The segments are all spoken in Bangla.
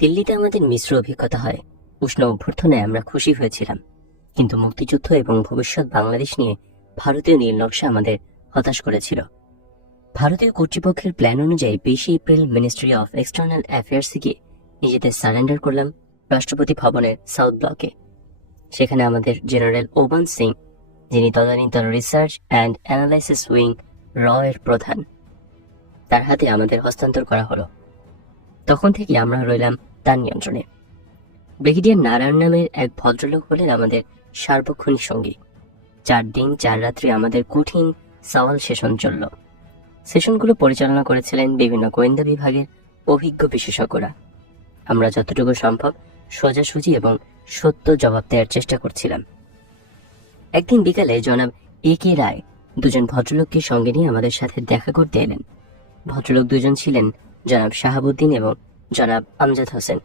দিল্লিতে আমাদের মিশ্র অভিজ্ঞতা হয়। উষ্ণ অভ্যর্থনায় আমরা খুশি হয়েছিলাম, কিন্তু মুক্তিযুদ্ধ এবং ভবিষ্যৎ বাংলাদেশ নিয়ে ভারতীয় নীল নকশা আমাদের হতাশ করেছিল। ভারতীয় কর্তৃপক্ষের প্ল্যান অনুযায়ী 20 এপ্রিল মিনিস্ট্রি অফ এক্সটার্নাল অ্যাফেয়ার্সে গিয়ে নিজেদের সারেন্ডার করলাম রাষ্ট্রপতি ভবনের সাউথ ব্লকে। সেখানে আমাদের জেনারেল ওবান সিং, যিনি তদানীন্তন রিসার্চ অ্যান্ড অ্যানালাইসিস উইং র এর প্রধান, তার হাতে আমাদের হস্তান্তর করা হলো। তখন থেকে আমরা রইলাম তার নিয়ন্ত্রণে। ব্রিগেডিয়ার নারায়ণ নামের এক ভদ্রলোক হলেন আমাদের সার্বক্ষণিক সঙ্গী। 4 দিন 4 রাত্রি আমাদের কঠিন সওয়াল সেশন চলল। সেশনগুলো পরিচালনা করেছিলেন বিভিন্ন গোয়েন্দা বিভাগের অভিজ্ঞ বিশেষজ্ঞরা। আমরা যতটুকু সম্ভব সোজাসুজি এবং সত্য জবাব দেওয়ার চেষ্টা করছিলাম। একদিন বিকালে জনাব A.K. রায় দুজন ভদ্রলোককে সঙ্গে নিয়ে আমাদের সাথে দেখা করতে এলেন। ভদ্রলোক দুজন ছিলেন জনাব শাহাবুদ্দিন এবং জনাব আমজাদ হোসেন।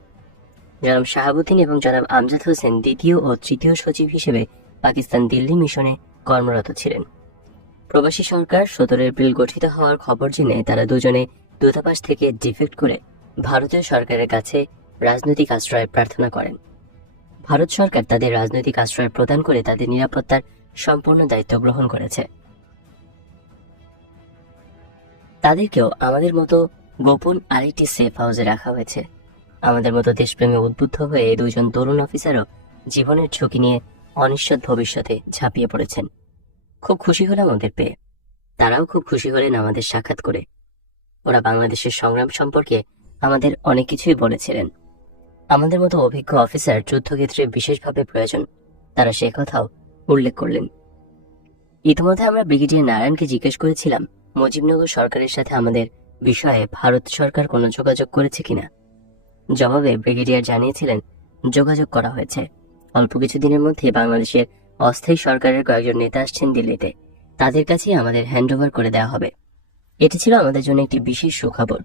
জনাব শাহাবুদ্দিন এবং জনাব আমজাদ হোসেন দ্বিতীয় ও তৃতীয় সচিব হিসেবে পাকিস্তান দিল্লি মিশনে কর্মরত ছিলেন। প্রবাসী সরকার 17 এপ্রিল গঠিত হওয়ার খবর জেনে তারা দুজনে দূতাবাস থেকে ডিফেক্ট করে ভারতীয় সরকারের কাছে রাজনৈতিক আশ্রয় প্রার্থনা করেন। ভারত সরকার তাদের রাজনৈতিক আশ্রয় প্রদান করে তাদের নিরাপত্তার সম্পূর্ণ দায়িত্ব গ্রহণ করেছে। তাদেরকেও আমাদের মতো গোপন আরেকটি সেফ হাউসে রাখা হয়েছে। আমাদের মতো দেশপ্রেমে উদ্বুদ্ধ হয়ে এই দুজন তরুণ অফিসারও জীবনের ঝুঁকি নিয়ে অনিশ্চিত ভবিষ্যতে ঝাঁপিয়ে পড়েছেন। খুব খুশি হলাম ওদের পেয়ে। তারাও খুব খুশি হলেন আমাদের সাক্ষাৎ করে। ওরা বাংলাদেশের সংগ্রাম সম্পর্কে আমাদের অনেক কিছুই বলেছিলেন। আমাদের মতো অভিজ্ঞ অফিসার যুদ্ধক্ষেত্রে বিশেষভাবে প্রয়োজন, তারা সে কথাও উল্লেখ করলেন। ইতিমধ্যে আমরা ব্রিগেডিয়ার নারায়ণকে জিজ্ঞেস করেছিলাম মুজিবনগর সরকারের সাথে আমাদের বিষয়ে ভারত সরকার কোনো যোগাযোগ করেছে কিনা। জবাবে ব্রিগেডিয়ার জানিয়েছিলেন যোগাযোগ করা হয়েছে। অল্প কিছুদিনের মধ্যে বাংলাদেশের অস্থায়ী সরকারের কয়েকজন নেতা আসছেন দিল্লিতে, তাদের কাছেই আমাদের হ্যান্ডওভার করে দেওয়া হবে। এটি ছিল আমাদের জন্য একটি বিশেষ সুখবর।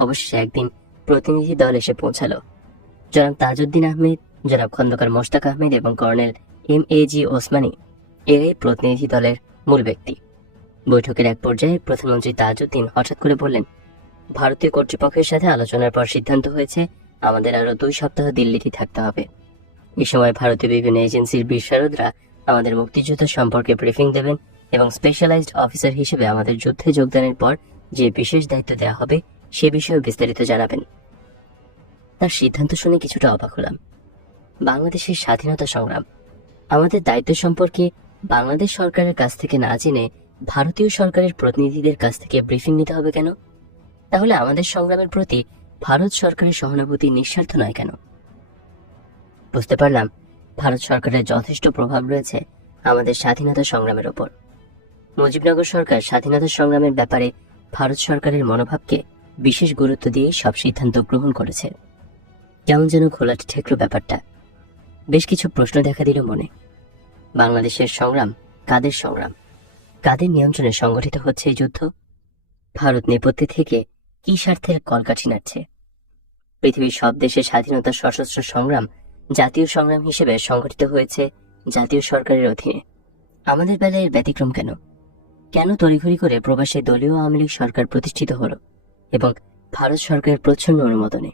অবশেষে একদিন প্রতিনিধি দল এসে পৌঁছালো। জনাব তাজউদ্দিন আহমেদ, জনাব খন্দকার মোশতাক আহমেদ এবং কর্নেল M.A.G. ওসমানী এরাই প্রতিনিধি দলের মূল ব্যক্তি। বৈঠকের এক পর্যায়ে প্রধানমন্ত্রী তাজউদ্দিন হঠাৎ করে বললেন, ভারতীয় কর্তৃপক্ষের সাথে আলোচনার পর সিদ্ধান্ত হয়েছে আমাদের আরো 2 সপ্তাহ দিল্লিতে থাকতে হবে। এই সময় ভারতীয় বিভিন্ন এজেন্সির বিশারদরা আমাদের মুক্তিযুদ্ধ সম্পর্কে ব্রিফিং দেবেন এবং স্পেশালাইজড অফিসার হিসেবে আমাদের যুদ্ধে যোগদানের পর যে বিশেষ দায়িত্ব দেওয়া হবে সে বিষয়ে বিস্তারিত জানাবেন। তার সিদ্ধান্ত শুনে কিছুটা অবাক হলাম। বাংলাদেশের স্বাধীনতা সংগ্রাম, আমাদের দায়িত্ব সম্পর্কে বাংলাদেশ সরকারের কাছ থেকে না জেনে ভারতীয় সরকারের প্রতিনিধিদের কাছ থেকে ব্রিফিং নিতে হবে কেন? তাহলে আমাদের সংগ্রামের প্রতি ভারত সরকারের সহানুভূতি নিঃস্বার্থ নয় কেন? বুঝতে পারলাম ভারত সরকারের যথেষ্ট প্রভাব রয়েছে আমাদের স্বাধীনতা সংগ্রামের ওপর। মুজিবনগর সরকার স্বাধীনতা সংগ্রামের ব্যাপারে ভারত সরকারের মনোভাবকে বিশেষ গুরুত্ব দিয়ে সব সিদ্ধান্ত গ্রহণ করেছে। কেমন যেন ঘোলাটে ঠেকল ব্যাপারটা। বেশ কিছু প্রশ্ন দেখা দিল মনে। বাংলাদেশের সংগ্রাম কাদের সংগ্রাম? কাদের নিয়ন্ত্রণে সংগঠিত হচ্ছে এই যুদ্ধ? ভারত নেপথ্যে থেকে কি স্বার্থের কলকাঠি নাড়ছে? পৃথিবীর সব দেশে স্বাধীনতার সশস্ত্র সংগ্রাম জাতীয় সংগ্রাম হিসেবে সংগঠিত হয়েছে জাতীয় সরকারের অধীনে। আমাদের বেলায় এর ব্যতিক্রম কেন? কেন তড়িঘড়ি করে প্রবাসে দলীয় আওয়ামী লীগ সরকার প্রতিষ্ঠিত হলো এবং ভারত সরকারের প্রচ্ছন্ন অনুমোদনে?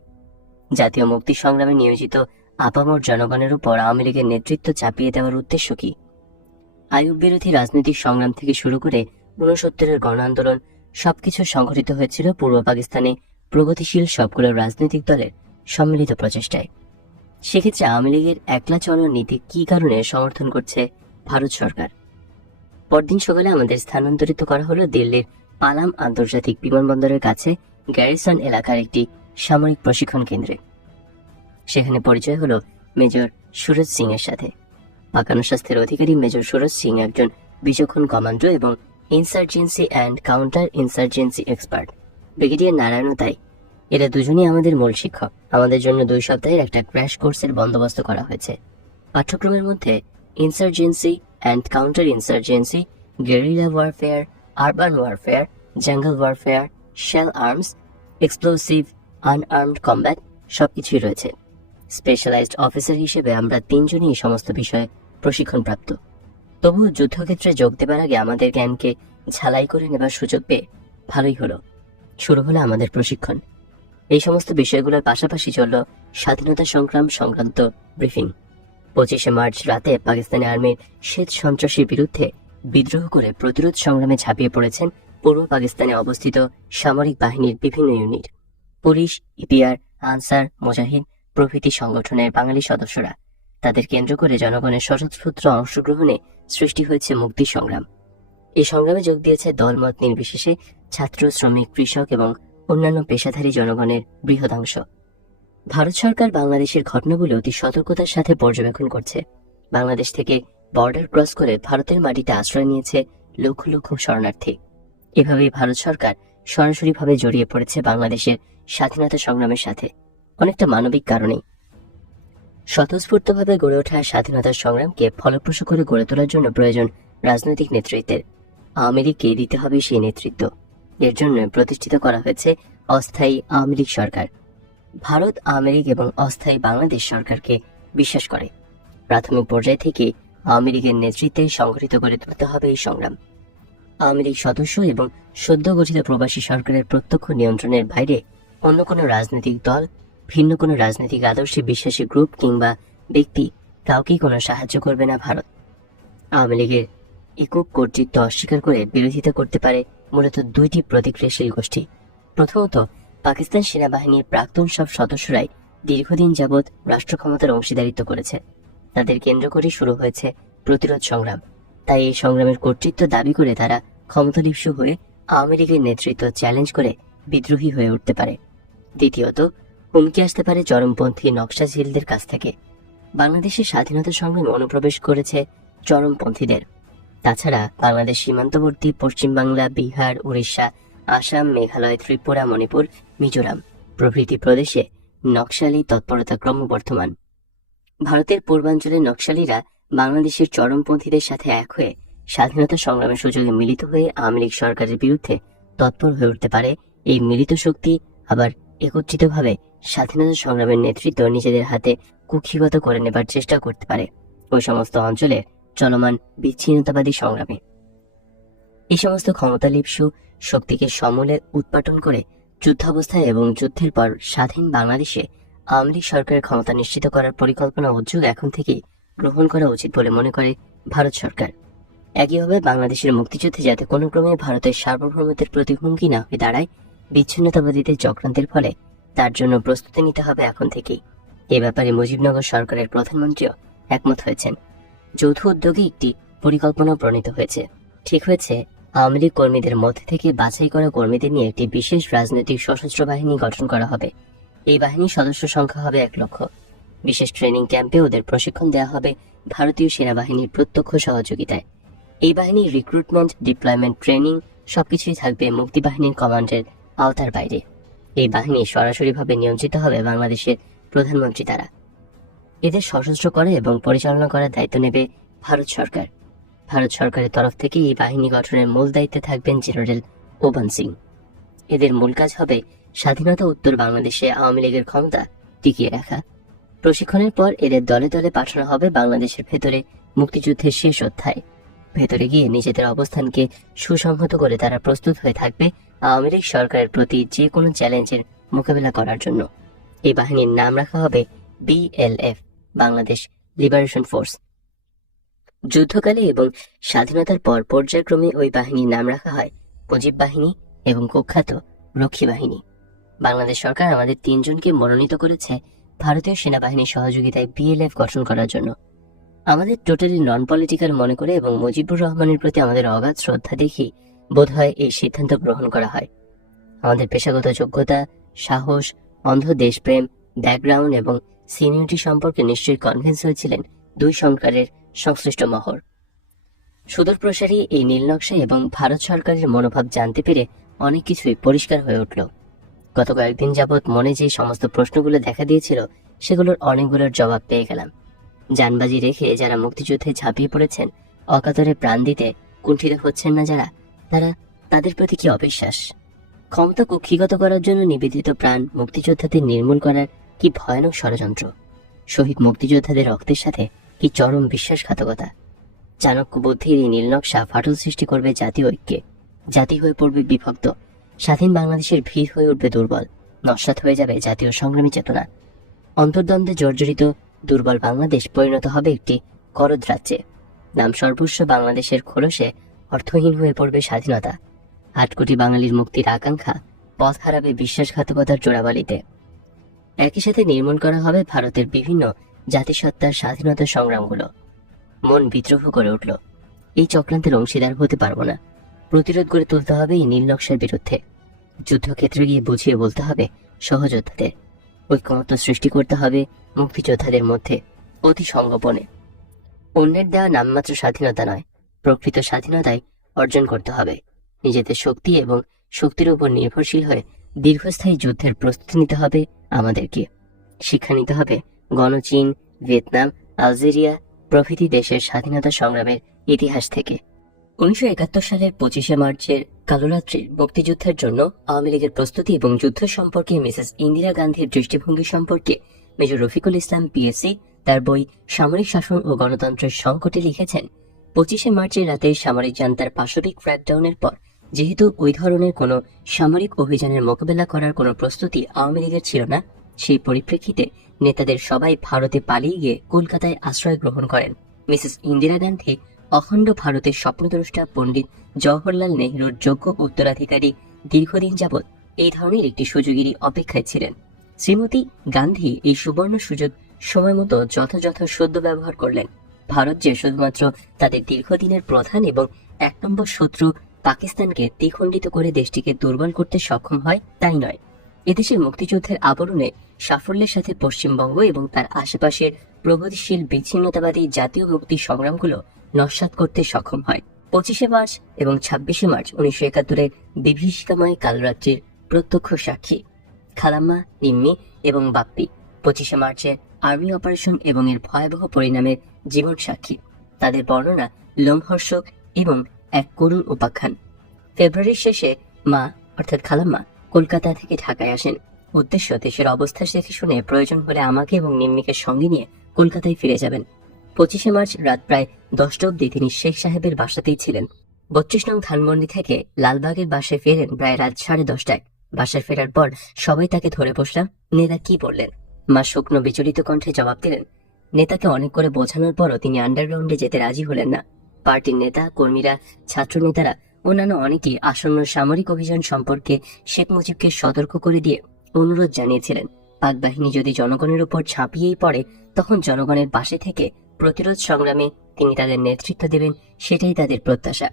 জাতীয় মুক্তি সংগ্রামে নিয়োজিত আপামর জনগণের উপর আওয়ামী লীগের নেতৃত্ব চাপিয়ে দেওয়ার উদ্দেশ্য কি? আইয়ুব বিরোধী রাজনৈতিক সংগ্রাম থেকে শুরু করে 69-এর গণ আন্দোলন সবকিছু সংঘটিত হয়েছিল পূর্ব পাকিস্তানে প্রগতিশীল সবগুলো রাজনৈতিক দলের সম্মিলিত প্রচেষ্টায়। সেক্ষেত্রে আওয়ামী লীগের একলা চলার নীতি কি কারণে সমর্থন করছে ভারত সরকার? পরদিন সকালে আমাদের স্থানান্তরিত করা হলো দিল্লির পালাম আন্তর্জাতিক বিমানবন্দরের কাছে গ্যারিসন এলাকার একটি সামরিক প্রশিক্ষণ কেন্দ্রে। সেখানে পরিচয় হলো মেজর সুরজ সিং এর সাথে। পাকানো স্বাস্থ্যের অধিকারী মেজর সুরজ সিং একজন বিচক্ষণ কমান্ডো এবং insurgency and counter insurgency expert. Brigadier Narayan তাই। এরা দুজনই আমাদের মূল শিক্ষক। আমাদের জন্য 2 সপ্তাহের একটা ক্র্যাশ কোর্সের বন্দোবস্ত করা হয়েছে। পাঠ্যক্রমের মধ্যে insurgency and counter insurgency, guerrilla warfare, urban warfare, jungle warfare, small arms, explosive, unarmed combat সবকিছুই রয়েছে। স্পেশালাইজড অফিসার হিসেবে আমরা 3 জনই এই সমস্ত বিষয়ে প্রশিক্ষণপ্রাপ্ত। তবুও যুদ্ধক্ষেত্রে যোগ দেবার আগে আমাদের জ্ঞানকে ঝালাই করে নেবার সুযোগ পেয়ে ভালোই হলো। শুরু হলো আমাদের প্রশিক্ষণ। এই সমস্ত বিষয়গুলোর পাশাপাশি চলল স্বাধীনতা সংগ্রাম সংক্রান্ত ব্রিফিং। 25শে মার্চ রাতে পাকিস্তানি আর্মির শ্বেত সন্ত্রাসীর বিরুদ্ধে বিদ্রোহ করে প্রতিরোধ সংগ্রামে ঝাঁপিয়ে পড়েছেন পূর্ব পাকিস্তানে অবস্থিত সামরিক বাহিনীর বিভিন্ন ইউনিট, পুলিশ, ইপিআর, আনসার, মুজাহিদ প্রভৃতি সংগঠনের বাঙালি সদস্যরা। তাদের কেন্দ্র করে জনগণের স্বতঃস্ফূর্ত অংশগ্রহণে সৃষ্টি হয়েছে মুক্তি সংগ্রাম। এই সংগ্রামে যোগ দিয়েছে দলমত নির্বিশেষে ছাত্র, শ্রমিক, কৃষক এবং অন্যান্য পেশাধারী জনগণের বৃহদাংশ। ভারত সরকার বাংলাদেশের ঘটনাগুলো অতি সতর্কতার সাথে পর্যবেক্ষণ করছে। বাংলাদেশ থেকে বর্ডার ক্রস করে ভারতের মাটিতে আশ্রয় নিয়েছে লক্ষ লক্ষ শরণার্থী। এভাবেই ভারত সরকার সরাসরিভাবে জড়িয়ে পড়েছে বাংলাদেশের স্বাধীনতা সংগ্রামের সাথে, অনেকটা মানবিক কারণেই। স্বতঃস্ফূর্তভাবে গড়ে ওঠা স্বাধীনতা সংগ্রামকে ফলপ্রসূ করে গড়ে তোলার জন্য প্রয়োজন রাজনৈতিক নেতৃত্বের। আওয়ামী লীগকে দিতে হবে সেই নেতৃত্ব। এর জন্য প্রতিষ্ঠিত করা হয়েছে অস্থায়ী আওয়ামী লীগ সরকার। ভারত আওয়ামী লীগ এবং অস্থায়ী বাংলাদেশ সরকারকে বিশ্বাস করে। প্রাথমিক পর্যায় থেকে আওয়ামী লীগের নেতৃত্বে সংগঠিত করে তুলতে হবে এই সংগ্রাম। আওয়ামী লীগ সদস্য এবং সদ্য গঠিত প্রবাসী সরকারের প্রত্যক্ষ নিয়ন্ত্রণের বাইরে অন্য কোনো রাজনৈতিক দল, ভিন্ন কোনো রাজনৈতিক আদর্শে বিশ্বাসী গ্রুপ কিংবা ব্যক্তি কাউকেই কোনো সাহায্য করবে না ভারত। আওয়ামী লীগের একক কর্তৃত্ব অস্বীকার করে বিরোধিতা করতে পারে মূলত দুইটি প্রতিক্রিয়াশীল গোষ্ঠী। প্রথমত, পাকিস্তান সেনাবাহিনীর প্রাক্তন সব সদস্যরাই দীর্ঘদিন যাবৎ রাষ্ট্র ক্ষমতার অংশীদারিত্ব করেছে। তাদের কেন্দ্র করে শুরু হয়েছে প্রতিরোধ সংগ্রাম। তাই এই সংগ্রামের কর্তৃত্ব দাবি করে তারা ক্ষমতালিপ্সু হয়ে আওয়ামী লীগের নেতৃত্ব চ্যালেঞ্জ করে বিদ্রোহী হয়ে উঠতে পারে। দ্বিতীয়ত, হুমকি আসতে পারে চরমপন্থী নকশাশীলদের কাছ থেকে। বাংলাদেশের স্বাধীনতা সংগ্রামে অনুপ্রবেশ করেছে চরমপন্থীদের। তাছাড়া বাংলাদেশ সীমান্তবর্তী পশ্চিমবাংলা, বিহার, উড়িষ্যা, আসাম, মেঘালয়, ত্রিপুরা, মণিপুর, মিজোরাম প্রভৃতি প্রদেশে নকশালি তৎপরতা ক্রমবর্ধমান। ভারতের পূর্বাঞ্চলের নকশালীরা বাংলাদেশের চরমপন্থীদের সাথে এক হয়ে স্বাধীনতা সংগ্রামের সুযোগে মিলিত হয়ে আওয়ামী লীগ সরকারের বিরুদ্ধে তৎপর হয়ে উঠতে পারে। এই মিলিত শক্তি আবার একত্রিতভাবে স্বাধীনতা সংগ্রামের নেতৃত্ব নিজেদের হাতে কুক্ষিগত করে নেবার চেষ্টা করতে পারে ওই সমস্ত অঞ্চলে চলমান বিচ্ছিন্নতাবাদী সংগ্রামে। এই সমস্ত ক্ষমতালিপ্সু শক্তিকে সমূলে উৎপাটন করে যুদ্ধাবস্থায় এবং যুদ্ধের পর স্বাধীন বাংলাদেশে আওয়ামী লীগ সরকারের ক্ষমতা নিশ্চিত করার পরিকল্পনা উদ্যোগ এখন থেকেই গ্রহণ করা উচিত বলে মনে করে ভারত সরকার। একইভাবে বাংলাদেশের মুক্তিযুদ্ধে যাতে কোনো ক্রমে ভারতের সার্বভৌমত্বের প্রতি হুমকি না হয়ে দাঁড়ায় বিচ্ছিন্নতাবাদীদের চক্রান্তের ফলে, তার জন্য প্রস্তুতি নিতে হবে এখন থেকেই। এ ব্যাপারে মুজিবনগর সরকারের প্রধানমন্ত্রীও একমত হয়েছেন। যৌথ উদ্যোগে একটি পরিকল্পনা প্রণীত হয়েছে। ঠিক হয়েছে, আওয়ামী লীগ কর্মীদের মধ্যে থেকে বাছাই করা কর্মীদের নিয়ে একটি বিশেষ রাজনৈতিক সশস্ত্র বাহিনী গঠন করা হবে। এই বাহিনীর সদস্য সংখ্যা হবে 1 লক্ষ। বিশেষ ট্রেনিং ক্যাম্পে ওদের প্রশিক্ষণ দেওয়া হবে ভারতীয় সেনাবাহিনীর প্রত্যক্ষ সহযোগিতায়। এই বাহিনীর রিক্রুটমেন্ট, ডিপ্লয়মেন্ট, ট্রেনিং সবকিছুই থাকবে মুক্তিবাহিনীর কমান্ডের আওতার বাইরে। এই বাহিনী সরাসরিভাবে নিয়ন্ত্রিত হবে বাংলাদেশের প্রধানমন্ত্রী দ্বারা। এদের সশস্ত্র করা এবং পরিচালনা করার দায়িত্ব নেবে ভারত সরকার। ভারত সরকারের তরফ থেকে এই বাহিনী গঠনের মূল দায়িত্বে থাকবেন জেনারেল ওবান সিং। এদের মূল কাজ হবে স্বাধীনতা উত্তর বাংলাদেশে আওয়ামী লীগের ক্ষমতা টিকিয়ে রাখা। প্রশিক্ষণের পর এদের দলে দলে পাঠানো হবে বাংলাদেশের ভেতরে মুক্তিযুদ্ধের শেষ অধ্যায়। ভেতরে গিয়ে নিজেদের অবস্থানকে সুসংহত করে তারা প্রস্তুত হয়ে থাকবে আওয়ামী লীগ সরকারের প্রতি যে কোনো চ্যালেঞ্জের মোকাবেলা করার জন্য। এই বাহিনীর নাম রাখা হবে BLF, বাংলাদেশ লিবারেশন ফোর্স। যুদ্ধকালে এবং স্বাধীনতার পর পর্যায়ক্রমে ওই বাহিনীর নাম রাখা হয় মুজিব বাহিনী এবং কুখ্যাত রক্ষী বাহিনী। বাংলাদেশ সরকার আমাদের 3 জনকে মনোনীত করেছে ভারতীয় সেনাবাহিনীর সহযোগিতায় BLF গঠন করার জন্য। আমাদের টোটালি নন পলিটিক্যাল মনে করে এবং মুজিবুর রহমানের প্রতি আমাদের অগাধ শ্রদ্ধা দেখি বোধহয় এই সিদ্ধান্ত গ্রহণ করা হয়। আমাদের পেশাগত যোগ্যতা, সাহস, অন্ধ দেশপ্রেম, ব্যাকগ্রাউন্ড এবং সিনিয়রিটি সম্পর্কে নিশ্চয়ই কনভিন্স হয়েছিলেন 2 সরকারের সংশ্লিষ্ট মহল। সুদূরপ্রসারী এই নীলনকশা এবং ভারত সরকারের মনোভাব জানতে পেরে অনেক কিছুই পরিষ্কার হয়ে উঠল। গত কয়েকদিন যাবৎ মনে যে সমস্ত প্রশ্নগুলো দেখা দিয়েছিল সেগুলোর অনেকগুলোর জবাব পেয়ে গেলাম। জানবাজি রেখে যারা মুক্তিযুদ্ধে ঝাঁপিয়ে পড়েছেন, অকাতরে প্রাণ দিতে কুণ্ঠিত হচ্ছেন না যারা, তাদের প্রতি কি অবিশ্বাস! ক্ষমতা কুক্ষিগত করার জন্য নিবেদিত প্রাণ মুক্তিযোদ্ধাদের নির্মূল করার কি ভয়ানক ষড়যন্ত্র! শহীদ মুক্তিযোদ্ধাদের রক্তের সাথে কি চরম বিশ্বাসঘাতকতা! চাণক্য বুদ্ধির এই নীলনকশা ফাটল সৃষ্টি করবে জাতীয় ঐক্যে। জাতি হয়ে পড়বে বিভক্ত, স্বাধীন বাংলাদেশের ভিড় হয়ে উঠবে দুর্বল, নস্যাৎ হয়ে যাবে জাতীয় সংগ্রামী চেতনা। অন্তর্দ্বন্দ্বে জর্জরিত দুর্বল বাংলাদেশ পরিণত হবে একটি করদ রাজ্যে। নাম সর্বস্ব বাংলাদেশের খোলসে অর্থহীন হয়ে পড়বে স্বাধীনতা। 8 কোটি বাঙালির মুক্তির আকাঙ্ক্ষা পথ হারাবে বিশ্বাসঘাতকতার চোরাবালিতে। একই সাথে নির্মূল করা হবে ভারতের বিভিন্ন জাতিসত্তার স্বাধীনতা সংগ্রামগুলো। মন বিদ্রোহ করে উঠল। এই চক্রান্তের অংশীদার হতে পারবো না। প্রতিরোধ গড়ে তুলতে হবে এই নীল নকশার বিরুদ্ধে। যুদ্ধক্ষেত্রে গিয়ে বুঝিয়ে বলতে হবে সহযোদ্ধাদের। ঐক্যমত্য সৃষ্টি করতে হবে মুক্তিযোদ্ধাদের মধ্যে অতি সংগোপনে। অন্যের দেওয়া নামমাত্র স্বাধীনতা নয়, প্রকৃত স্বাধীনতাই অর্জন করতে হবে। নিজেদের শক্তি এবং শক্তির উপর নির্ভরশীল হয়ে দীর্ঘস্থায়ী যুদ্ধের প্রস্তুতি নিতে হবে আমাদেরকে। শিক্ষা নিতে হবে গণচীন, ভিয়েতনাম, আলজেরিয়া প্রভৃতি দেশের স্বাধীনতা সংগ্রামের ইতিহাস থেকে। 1971 সালের 25শে মার্চের কালরাত্রির মুক্তিযুদ্ধের জন্য আওয়ামী লীগের প্রস্তুতি এবং যুদ্ধ সম্পর্কে মিসেস ইন্দিরা গান্ধীর দৃষ্টিভঙ্গি সম্পর্কে মেজর রফিকুল ইসলাম পিএসসি তার বই সামরিক শাসন ও গণতন্ত্রের সংকটে লিখেছেন, 25শে মার্চের রাতে সামরিক জান্তার পাশবিক ক্র্যাকডাউনের পর যেহেতু ওই ধরনের কোনো সামরিক অভিযানের মোকাবেলা করার কোনো প্রস্তুতি আওয়ামী লীগের ছিল না, সেই পরিপ্রেক্ষিতে নেতাদের সবাই ভারতে পালিয়ে গিয়ে কলকাতায় আশ্রয় গ্রহণ করেন। মিসেস ইন্দিরা গান্ধী অখণ্ড ভারতের স্বপ্নদ্রষ্টা পণ্ডিত জওহরলাল নেহরুর যোগ্য উত্তরাধিকারী দীর্ঘদিন যাবৎ এই ধরনের একটি সুযোগেরই অপেক্ষায় ছিলেন। শ্রীমতী গান্ধী এই সুবর্ণ সুযোগ সময় মতো যথাযথ সদ্য ব্যবহার করলেন। ভারত যে শুধুমাত্র তাদের দীর্ঘদিনের প্রধান এবং 1 নম্বর শত্রু পাকিস্তানকে দ্বিখণ্ডিত করে দেশটিকে দুর্বল করতে সক্ষম হয় তাই নয়, এদেশের মুক্তিযুদ্ধের আবরণে সাফল্যের সাথে পশ্চিমবঙ্গ এবং তার আশেপাশের প্রগতিশীল বিচ্ছিন্নতাবাদী জাতীয় মুক্তি সংগ্রামগুলো নস্যাৎ করতে সক্ষম হয়। 25শে মার্চ এবং 26শে মার্চ 1971-এর বিভীষিকাময় কালরাত্রির প্রত্যক্ষ সাক্ষী খালাম্মা, নিম্মি এবং বাপ্পি। 25শে মার্চের আর্মি অপারেশন এবং এর ভয়াবহ পরিণামের জীবন সাক্ষী। তাদের বর্ণনা লোমহর্ষক এবং এক করুণ উপাখ্যান। ফেব্রুয়ারির শেষে মা অর্থাৎ খালাম্মা কলকাতা থেকে ঢাকায় আসেন। উদ্দেশ্য দেশের অবস্থা দেখে শুনে প্রয়োজন হলে আমাকে এবং নিম্মিকে সঙ্গে নিয়ে কলকাতায় ফিরে যাবেন। 25শে মার্চ রাত প্রায় 10টা অবধি তিনি শেখ সাহেবের বাসাতেই ছিলেন। 32 নং ধানমন্ডি থেকে লালবাগের বাসায় ফেরেন প্রায় রাত 10:30টায়। বাসায় ফেরার পর সবাই তাকে ধরে বসলাম। নেতা কি বললেন? মা শুকনো বিচলিত কণ্ঠে জবাব দিলেন, নেতাকে অনেক করে বোঝানোর পরও তিনি আন্ডারগ্রাউন্ডে যেতে রাজি হলেন না। পার্টির নেতা কর্মীরা, ছাত্র নেতারা, অন্যান্য অনেকেই আসন্ন সামরিক অভিযান সম্পর্কে শেখ মুজিবকে সতর্ক করে দিয়ে অনুরোধ জানিয়েছিলেন, পাক বাহিনী যদি জনগণের উপর ঝাঁপিয়েই পড়ে তখন জনগণের পাশে থেকে প্রতিরোধ সংগ্রামে তিনি তাদের নেতৃত্ব দেবেন, সেটাই তাদের প্রত্যাশা।